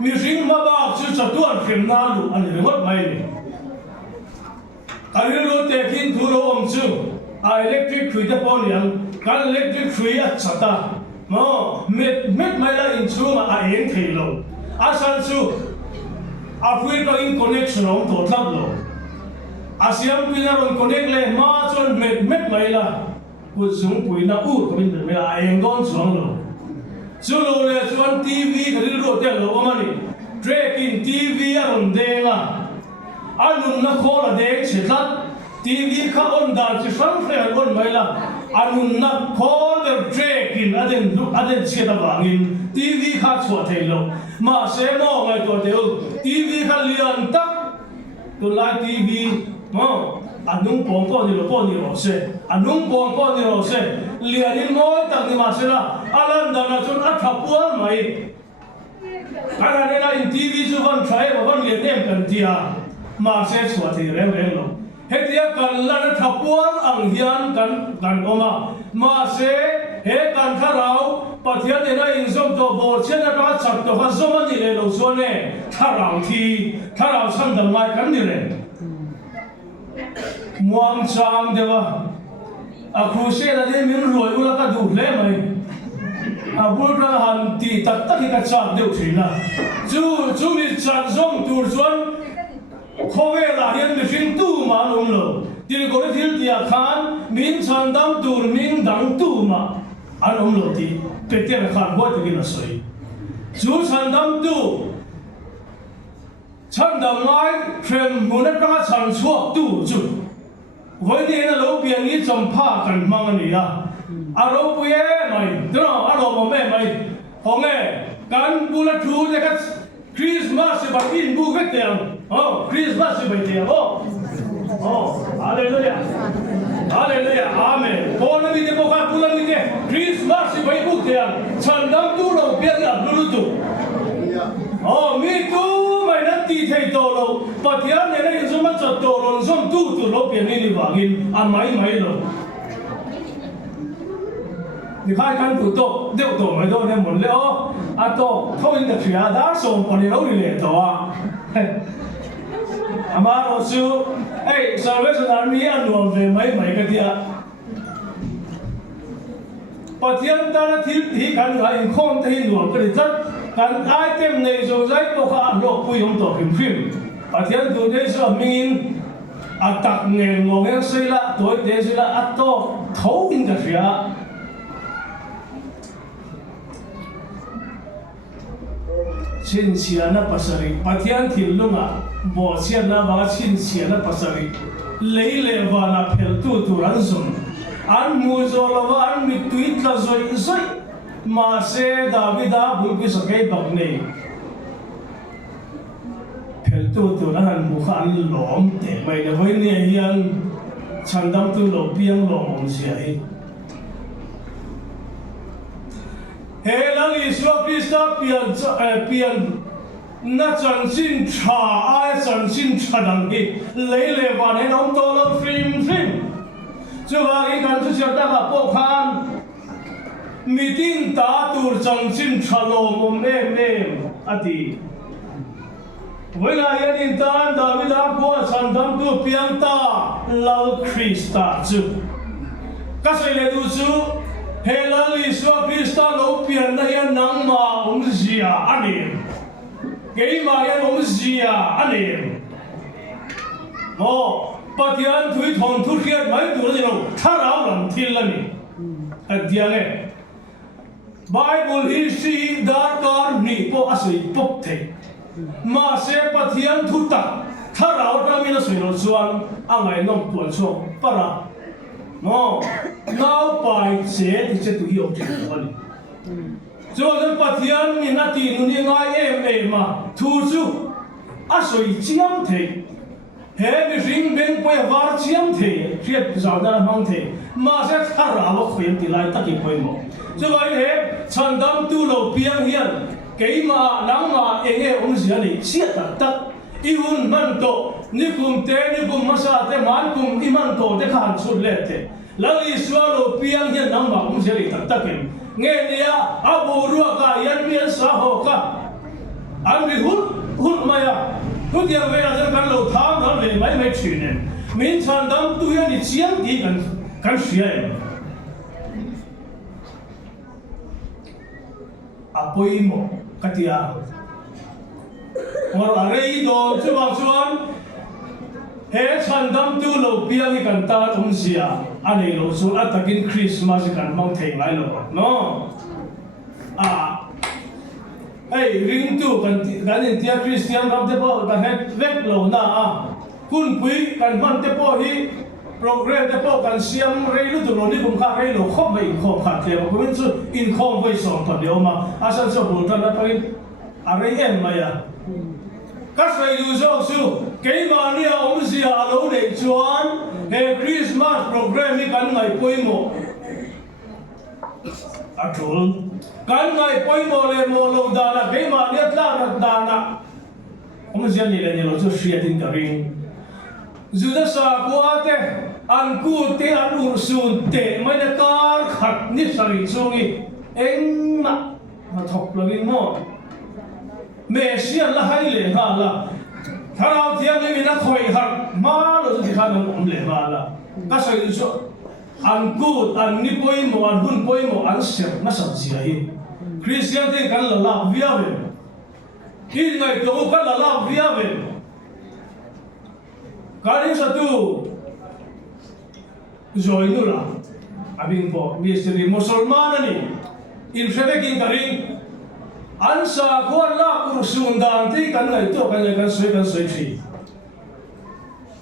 mi hring ma ba chu cha tuan film na lu ani remot mai ni ari lo te kin thu lo om chu a electric khui da pon yang kan electric khui a chata mo met mai la in chu ma a eng thei lo a san chu a phui ko in connection om to thap lo a siam pina ron connect le ma chon met mai la ku sung pui na u ko bin me a eng gon chuang lo chu lo le chuan tv ka ri ro te lo amani track in tv a ron denga anun na khola deng chhetlat TV ka on dan chi sang frel on mai la anun na khol der track in aden cheta wangin TV ka chua thei lo ma se mo ngai to deu TV ka lian tak to la TV mo anung pong ko ni ro se anung pong ko ni ro se lian in mo tak ni ma se la alan dan na chun a thapuan mai kana ne na in TV chu van try van lian nem kan tia ma se chua thei rem lo hetia kan lan thapuan ang hian kan oma ma se he kan tharau pathian ena in zom to bor chena ka chak to ha zoma ni le lo so ne tharau san dam mai kan ni le muang chang dewa a khu se la de min roi ula ka du le mai a bul ra han ti tak tak ka chak deu thina chu mi chan zom tur chuan khowe la hian mi hring tu ma lum lo til ko thil tia khan min chan dam tur min dang tu ma alum lo ti pe te khan ho te gina soi chu chan dam tu ฉันดำไงเทรมมุนประชันชั่วตู้จุดวันนี้นะเราเปลี่ยนนี้จำผ้ากันมังนี่อะอารมณ์เปลี่ยนไหมตระอารมณ์ไม่ไหมของเอ๋การบูรณูเนี่ยก็คริสต์มาสบัดอินบูเวกเตียงคริสต์มาสบัดเตียงฮาเลลูยาฮาเลลูยาอาเมนพอเรามีเด็กพวกเราพูดมีเด็กคริสต์มาสบัดบูเตียงฉันดำตู้เราเปลี่ยนกับรู้ตัวมีตู้ไม่นั่นตีเทโตโลปัจจัยเนี่ยยังสมัครโตโลสมตู้ตัวเราเปลี่ยนนี่ว่ากินอันไม่โลนี่ข้ากันตู้โตเดี๋ยวโตไม่โตเนี่ยหมดเลยอ่ะโตเขาอินเดียดาร์ส่งคนเราเลยตัวอามาโรซูซาเวสนามีอันนู้นเวไม่กันที่ปัจจัยตาที่กันไงคงที่นู้นก็ได้จัดการไอเทมในโซไซต์พวกเขาโลกคุยองตัวพิมพ์ปัจจัยดูได้สมิงอัตตักเงินงงยังสิละตัวเดสิละอัตโตท้องอินกับเสียชินเสียนะภาษาริปัจจัยที่ลุงอ่ะบ่เสียนะว่าชินเสียนะภาษาริเลวานะเพลตัวรันซุนอันมูโซลาวอันมิตุอิตลาซอยมาเสดาวิดาบุกิสเกย์บักเน่เพลตัวนั้นบุคอันหลอมแต่ไม่ได้ไว้เนี่ยยังฉันดำตัวหลบเพียงหลอมเสียเฮลังอิสวาคริสต์เปลี่ยนนัดจันสินชาไอจันสินชาดังกีเลวันให้น้องตัวเราฟิล์มจะว่าอีกันจะเชื่อได้กับพวกพันมีทิ้งตาตูร์จังสินชาโลมเมอดีเวลาอย่างนี้ตาดาวิดาพัวฉันทำตัวเพียงตาลาคริสตาจูก็ใช่เลยดูจูเฮลังอิสวาคริสต์เราเปลี่ยนได้ยังนังมาเสียอันนี้เกี่ยมายังเสียอันนี้ปัจจัยทุยทองทุเรียนไม่ดูเลยเราถ้าเราหลังทิ้งแล้วนี่เดียวเนี่ยไบเบิลฮิสซีดาร์การนี่พออาศัยพบเทมาเสพปัจจัยทุตักถ้าเราทำมินาสุนทรส่วนอะไรน้องปวดช่วงปะละน้าไปเสียที่จะตุยออกจากบ้านส่วนปัจจัยมีนาทีนู้นยังไงมาทุจูอาศัยเจียมเทเฮ้ยริงเบงไปวาร์เจียมเทเรียบจาวดานมังเทมาเสกข้าราว่าคุยตีไล่ตะกี้ไปหมดจะว่าเฮ้ฉันดำตัวเราเพียงเฮียนเกี่ยมานังมาเองเสียนี่เสียตัดอีหุ่นมันโตนี่กุมเตนี่กุมมาซาเตมันกุมอีมันโตเตขันสุดเล็ดเตแล้วอีสวาเราเพียงเฮียนนังมาเสียนี่ตัดกันเงี้ยเนี่ยอาบูรัวกายันเมียนสาหกะอันนี้หุ่นมา呀ทุกอย่างเวลาจะกันเราทำเราเลยไม่ชื่อเนี่ยมินฉันดำตัวยันนี่เสียงดีกันเสียอาปุยโมกัตยาอะไรโดนชวนเฮ้ฉันดำตัวเราเพียงกันตาเสียอันนี้เราส่วนตะกินคริสต์มาสกันมังเทงไรเราเนาะริงตู้กันอินเดียคริสเตียนรับเดปอกันเฮ็ดเล่าหน้าคุณปุยกันมันเดปอฮีโปรแกรมเดปอกันเสียงเรื่องตัวนี้ผมข้าเรื่องเราครบไม่ครบขาดเดียวผมเป็นสุดอินคอมไว้สองตัวเดียวมาอาศัยจะพูดกันแล้วไปอะไรมาก็ใส่ดูสู้เกี่ยมาเนี่ยเสียเราเด็กชวนคริสต์มาสโปรแกรมนี้กันไงปุยโมถูกกันไงปอยโมเลโมโลดานะเกมาเนี่ยตลาดดานะผมจะนี่เลยเนี่ยเราจะเสียดินกันริงจุดสากว่าเตอันกูเตอันอุสุนเตไม่ได้การขัดนิสัยช่วงนี้เอ็งมาถกเลยโม่เมเซียนละให้เลยฮะละถ้าเราเที่ยงนี้มีนักคอยหักมาเราจะทำมันเลยมาละก็ใส่ดูชัวอันกูอันนี้ปอยโมอันหุ่นปอยโมอันเสียมาสับเสียหิคริสเตียนที่กันละลาวิอาเวที่ไงตัวกันละลาวิอาเวการนี้สัตว์จอยนู่ละอาบินพอมีสิ่งมุสลิมนี่อินเฟเดกินการิง อันสาขวัญลากุสุนดานที่กันไงตัวกันไงกันสวยที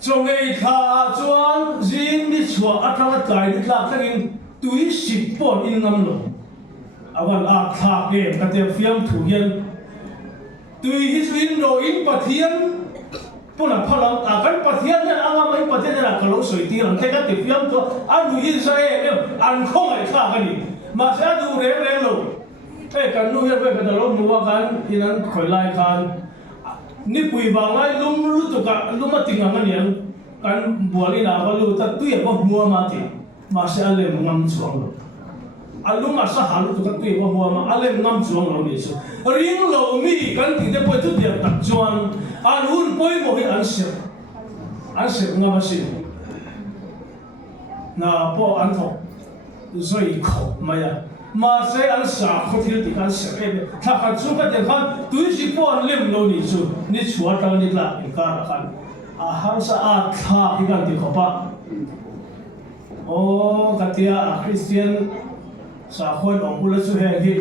จงไอ้ข้าจวนจินดิชัวอัตราใจดิลาทั้งอินตุยสิบปอนอินน้ำลงอาวันอาคาเกมกันเตียฟิมถูยันตุยฮิสวินโรอินปัทยันปุ่นพลังอากันปัทยันเนี่ยอางาไม่ปัทยันเนี่ยกลัวสวยตีหลังเทกันเตียฟิมตัวอันดูอินไซเอมอันคงไอ้ข้ากันนี่มาเสียดูเร็วลงกันนู่นยังไม่กันแต่เราหนูว่ากันที่นั้นคอยไล่กันนี่ปุยบางไงลุงรู้ตัวกันลุงมาติงกันเนี่ยกันบัวลีน่าก็รู้แต่ตัวยังว่ามัวมาติมาเสียอะไรมึงงำช่วงลงอันลุงมาสหารู้ตัวกันตัวยังว่ามัวมาอะไรมึงงำช่วงลงนี่สิริงเรามีกันที่เดี๋ยวไปจุดเดียวตัดจวนอันหุ่นปุยโมหิอันเสียงามาสิน่าพออันทองสวยเขาไม่ยามาเสียอันสาขที่ติกันเสียเองถ้าขัดสู้กันเดี๋ยวพันตุยสิปอนเล่มโลนี่จูนี่ชัวร์ตอนนี้ละอีกการกันอาหารสะอาดท่าอีกการที่เขาปะโอ้กัตยาคริสเตียนสาขวันองค์บุรุษแห่งที่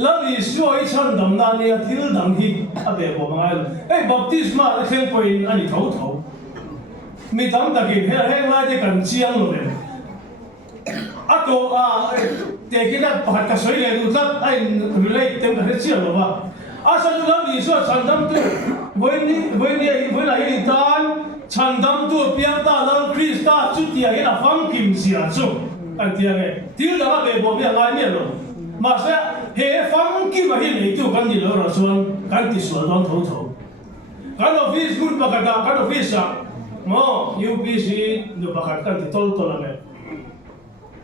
แล้วนี่ช่วยฉันดำนาเนี่ยที่ดังที่อาเบบอกมาเลยบัพติศมาเข่งไปอันนี้เท่ามีทำตะกี้แห้งไล่ได้กันเชียงเลยอะตัวเด็กที่นั่นพัดกระสวยเลยดูสักไอ้วิเลยเต็มกระเชียงหรอวะอาศัยอยู่แล้วนี่ส่วนฉันทำตัววันนี้เวลาเห็นตานฉันทำตัวเพียงตาลังคริสต์จุดที่เห็นฟังกิมเสียจุอันที่อะไรที่เราแบบบอกเนี่ยอะไรเนี่ยหรอมาเสียเห็นฟังกิมมาเห็นไอ้ตัวกันที่เราส่วนกันที่ส่วนต้องเท่ากันออฟฟิศคุณประกาศกันออฟฟิศอ่ะโม่ยูพีซีดูประกาศกันที่ตัวละเนี่ย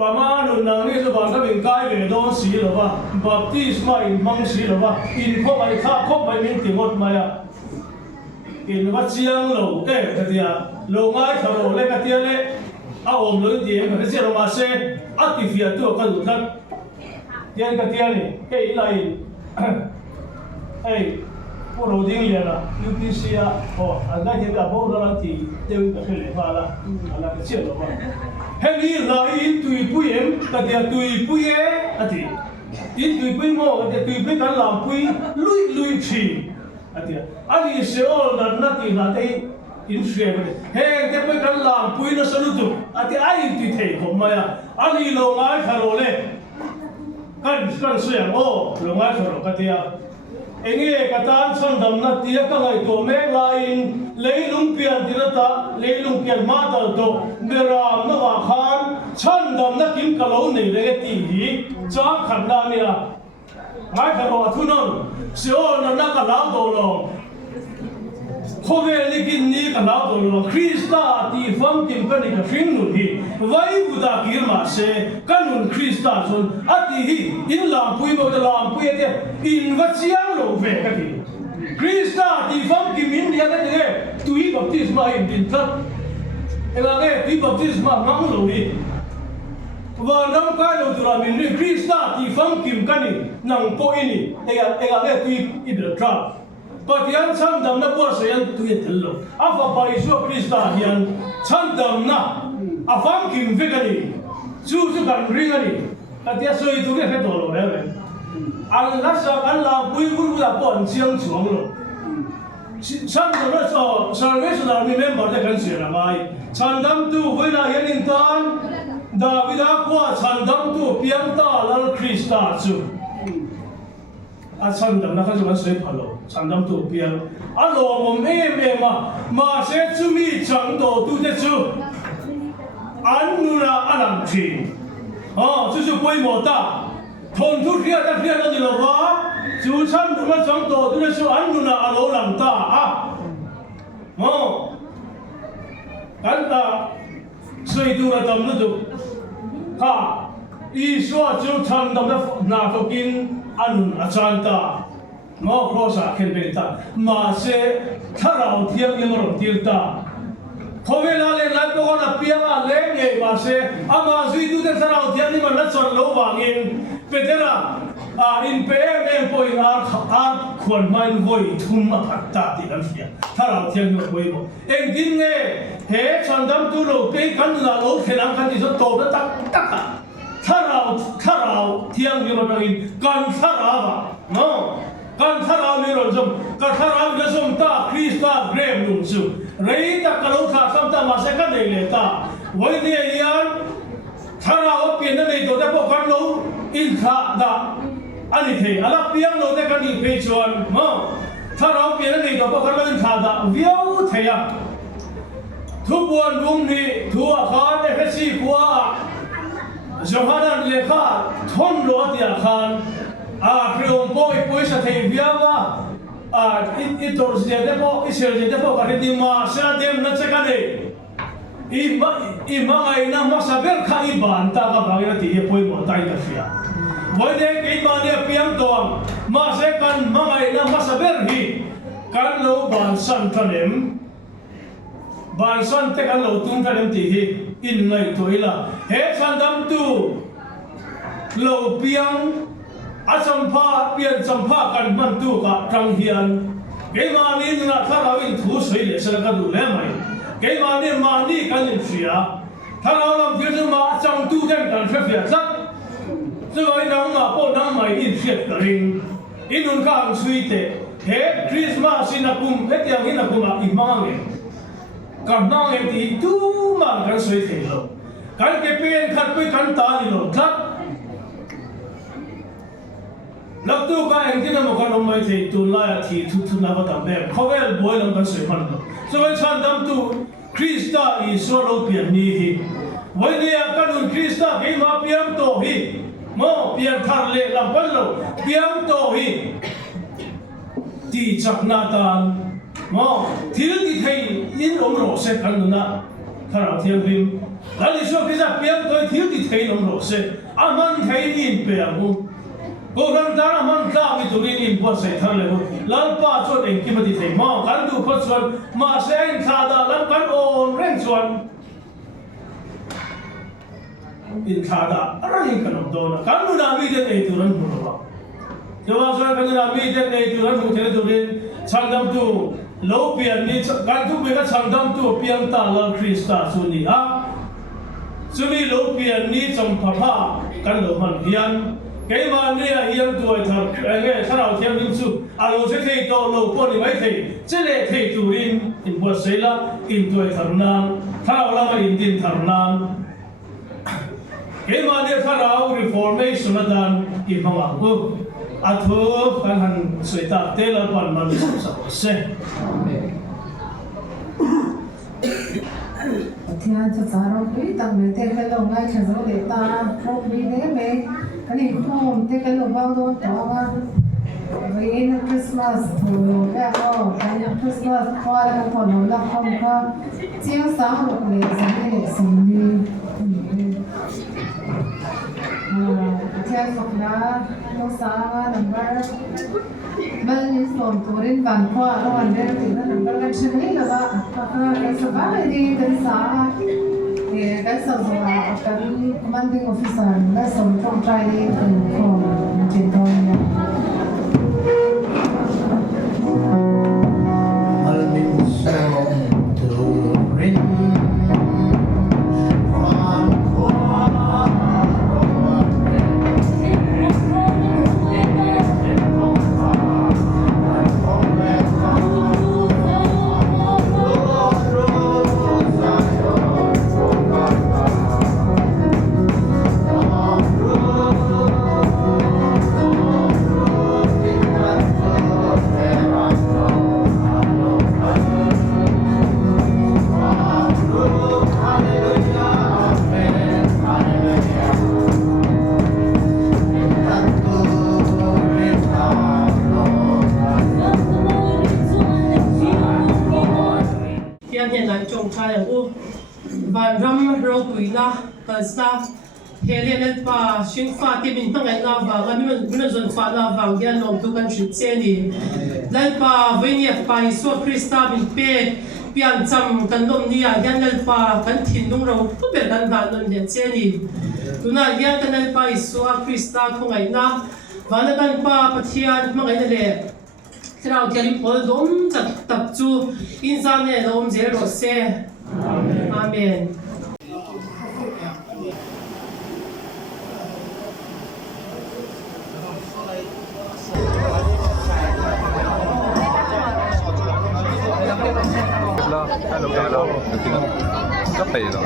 ประมาณนั้นนี่จะบอกว่าเป็นกายเวทองสีหรือว่าบัพติศมาอินมังสีหรือว่าอินเข้าไปข้าเข้าไปมีติงหมดมาอ่ะอินวัดเชียงโลกระเทียโลง่ายเขาโลเล็กกระเทียเล่เอาอมเลยเดียกระเทียเรามาเซ่อัติฟิอาตัวกันดูนักเดียกระเทียนี่ไล่พวกเราดิ้งเลียนะยูพีซีอ่ะโอ้อันนั้นที่กับพวกเราที่เดี๋ยวก็ขึ้นเลยมาละอันนั้นก็เชื่อหรือเปล่าเฮ้ยนี่เราอินตุยปุยเอ็มกระเทียตุยปุยเอ๋อะทีอินตุยปุยโม่กระเทียตุยปุยกันลำปุยลุยชีอะทีอันนี้เสียallนั้นนักที่เราได้อินเสียไปเฮ้ยเดี๋ยวปุยกันลำปุยน่ะสนุกจุอะทีไอ้อินตุยเทผมมาอ่ะอันนี้เราง่ายขนาดเลยกันเสียงโอ้เราง่ายขนาดกระเทียเองกตันสันดำนัดที่ก็ไงตัวเมฆลายเลยลุงเปียนที่นั่นตาเลยลุงเปียนมาตลอดเมื่อรามนักว่าขานสันดำนักกินกะโหลนี่เลยตีหีจ้าขันดานี่ละไอ้ขรอทุนนเสียวนั่นนักกะลาโดลงโคเวลิกินนี่กะลาโดลงคริสต์ที่ฟังกินกันนี่ก็ฟิงนุนีไว้บุตรกิรมาเสกันนุนคริสต์ส่วนอัติฮีอินลามปุยโมเดลามปุยเดียอินวัดเชียงโลเวกันที่คริสต์ที่ฟังกินมินเดียกันเนี่ยตุยบัพติศมาอินดินทัดเอลาเกตุยบัพติศมามังโลวีวันนั้นก็เราดูรามินคริสต์ที่ฟังกินกันนี่นังโปอินี่เอลาเกตุยอินเดทราปัจจัยฉันดำนับว่าเสียงตุยตลกอาฟ้าไปสู่คริสต์ยันฉันดำนับอาฟังกินฟิกันนี่จู่กันริกันนี่แต่ที่สุดตุยเป็นตัวเราเลยอันนั้นสักอันละปุยบุรุษปอนเชียงช่วงโลฉันดำนับสารเวชนามีเมมเบอร์เด็กกันเสียละไม่ฉันดำตัวเวลาเย็นอินทานดาวิดากว่าฉันดำตัวเพียงตาลคริสต์จู่อาฉันดำนักจะมาเสพฮัลโหลฉันดำตัวเพียงอัลโหลผมมาเสพจู่มีฉันโตตัวเด็ดจู่อันนู้นอันนั้นทีจู่ไปหมดตาทนทุกเรื่องนั่นนี่หรอวะจู่ฉันมาจังโตตัวเด็ดจู่อันนู้นอัลโหลหลังตากันตาสวยตัวดำนั่นจู่อีสวาจู่ฉันดำนักนาฟกินอันนู้นอาจารย์ตาครอสเข็นเป็นตามาเสถ้าเราเที่ยงยังรำตีตาเขาเวลาเล่นแล้วก็นับเพียงอะไรเงี้ยมาเสอามาสุดที่ถ้าเราเที่ยงนี่มันนัดส่วนโลบางอินเป็นเท่าอินเป้เองพอยควรมันไว้ทุ่มมาพัดตาที่นั่นเสียถ้าเราเที่ยงอยู่ไว้บ่เองดิ้นเงี้ยเฮ้ฉันดำตัวโลเป้กันละโลเขลังกันที่สุดโตแล้วตักถ้าเราเที่ยงอยู่เราอินกันถ้าเราบ่กัน kan thara mi ro zum ka thara mi zum ta krista grem lung su rei ta kalau tha sam ta ma se ka nei le ta voi ne yan thara o pin na nei do ta po kan lo in kha da ani the ala piang lo te kan ni pe chuan mo thara o pin na nei do po kan lo in kha da viau the ya thu buan lung ni thu a kha ne he si kwa Johanan le kha thon lo atia khan Kriom po ipoi sa thei viawa itor je depo isel je depo ka di ma sa dem na che ka de ima ai na ma sa ber kha I ban ta ka ba ya ti ipoi mo tai ka sia voi de ke ma ne piang tong ma se kan ma ai na ma sa ber hi kan lo ban san thanem ban san te kan lo tung thanem ti hi in ngai toila he san dam tu lo piang Asampa pian sampa kan bantu ka kang hian keimani na tharau in thu sei le sala ka du le mai keimani mani kan in sia tharau lam thil ma chang tu den kan fe fe zat zoi nang ma po nang mai in siat ka ring inun ka ang sui te he Christmas in akum etiang in akum a imange kan nang e ti tu ma kan sui te lo kan ke pen khat pui kan ta ni lo zat Nak tu ka yang kita makan omai te tu la ti tu na ba tambe khovel boy lam kan soi man lo so when chan dam tu Krista I solo pian ni hi when dia kanun Krista ke ma piam to hi mo pian thar le lam ban lo piam to hi ti chak na tan mo thil ti thei in om ro se kan na thara thiam rim la li so ke sa piam to thil ti thei om ro se aman thei in pe amu Orang dana man ka mi turin in po sai thar le lal pa chot en ki ma di thei ma kan du pa chot ma se in kha da lam kan on reng chuan in kha da arang kan on do na kan nu na mi de ei turan mu ba jo wa so kan na mi de ei turan mu the turin chang dam tu lo pian ni kan tu be ka chang dam tu piang ta la Krista su ni a su mi lo pian ni chom pha pha kan lo man hian cái mà này hiện tuổi thật cái sau đó theo những sự alo sẽ thấy to lâu con thì mấy thầy sẽ lệ thầy chủ in bữa xây là in tuổi thật nam sau là mà in tin thật nam cái mà này sau đó reformation là đàn in bằng bạc cô à thôi kan han sợi tạc tê là bản man sắp sẽ Thiên cho sao quý tầm về thế cái lòng ngay chẳng dấu để ta không đi thế mẹ cái này không thế cái lòng bao đó đó mà vì nó Christmas thôi cái cái Christmas qua đây còn nó là không có chiếc sáng được để sống đi theo Phật là nó sáng number bên phòng turin van khoa nó ăn đến thì nó number cái chuyện này là cái số ba đi đến sáng cái số là cái commanding officer là số trong trai đi từ phòng truyền thông Van ram ro puina kasna helen pa shin fa ti min tang ai na ba ga min zon fa na ba gian long tu kan chit che ni lai pa venia pa iso Krista min pe pian cham kan dom ni a gian lai pa kan thin dung ro pu be dan ba non de che ni tuna gian kan lai pa iso Krista khong ai na van kan pa pathian mang ai le trao kiali pol dom chak tap chu insan ne dom je ro se Amen. Kapay daw.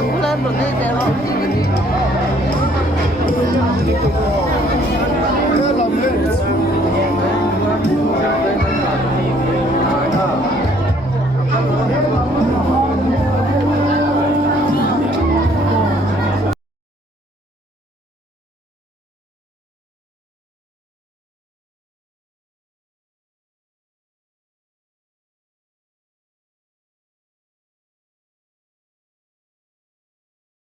Bulan-bulan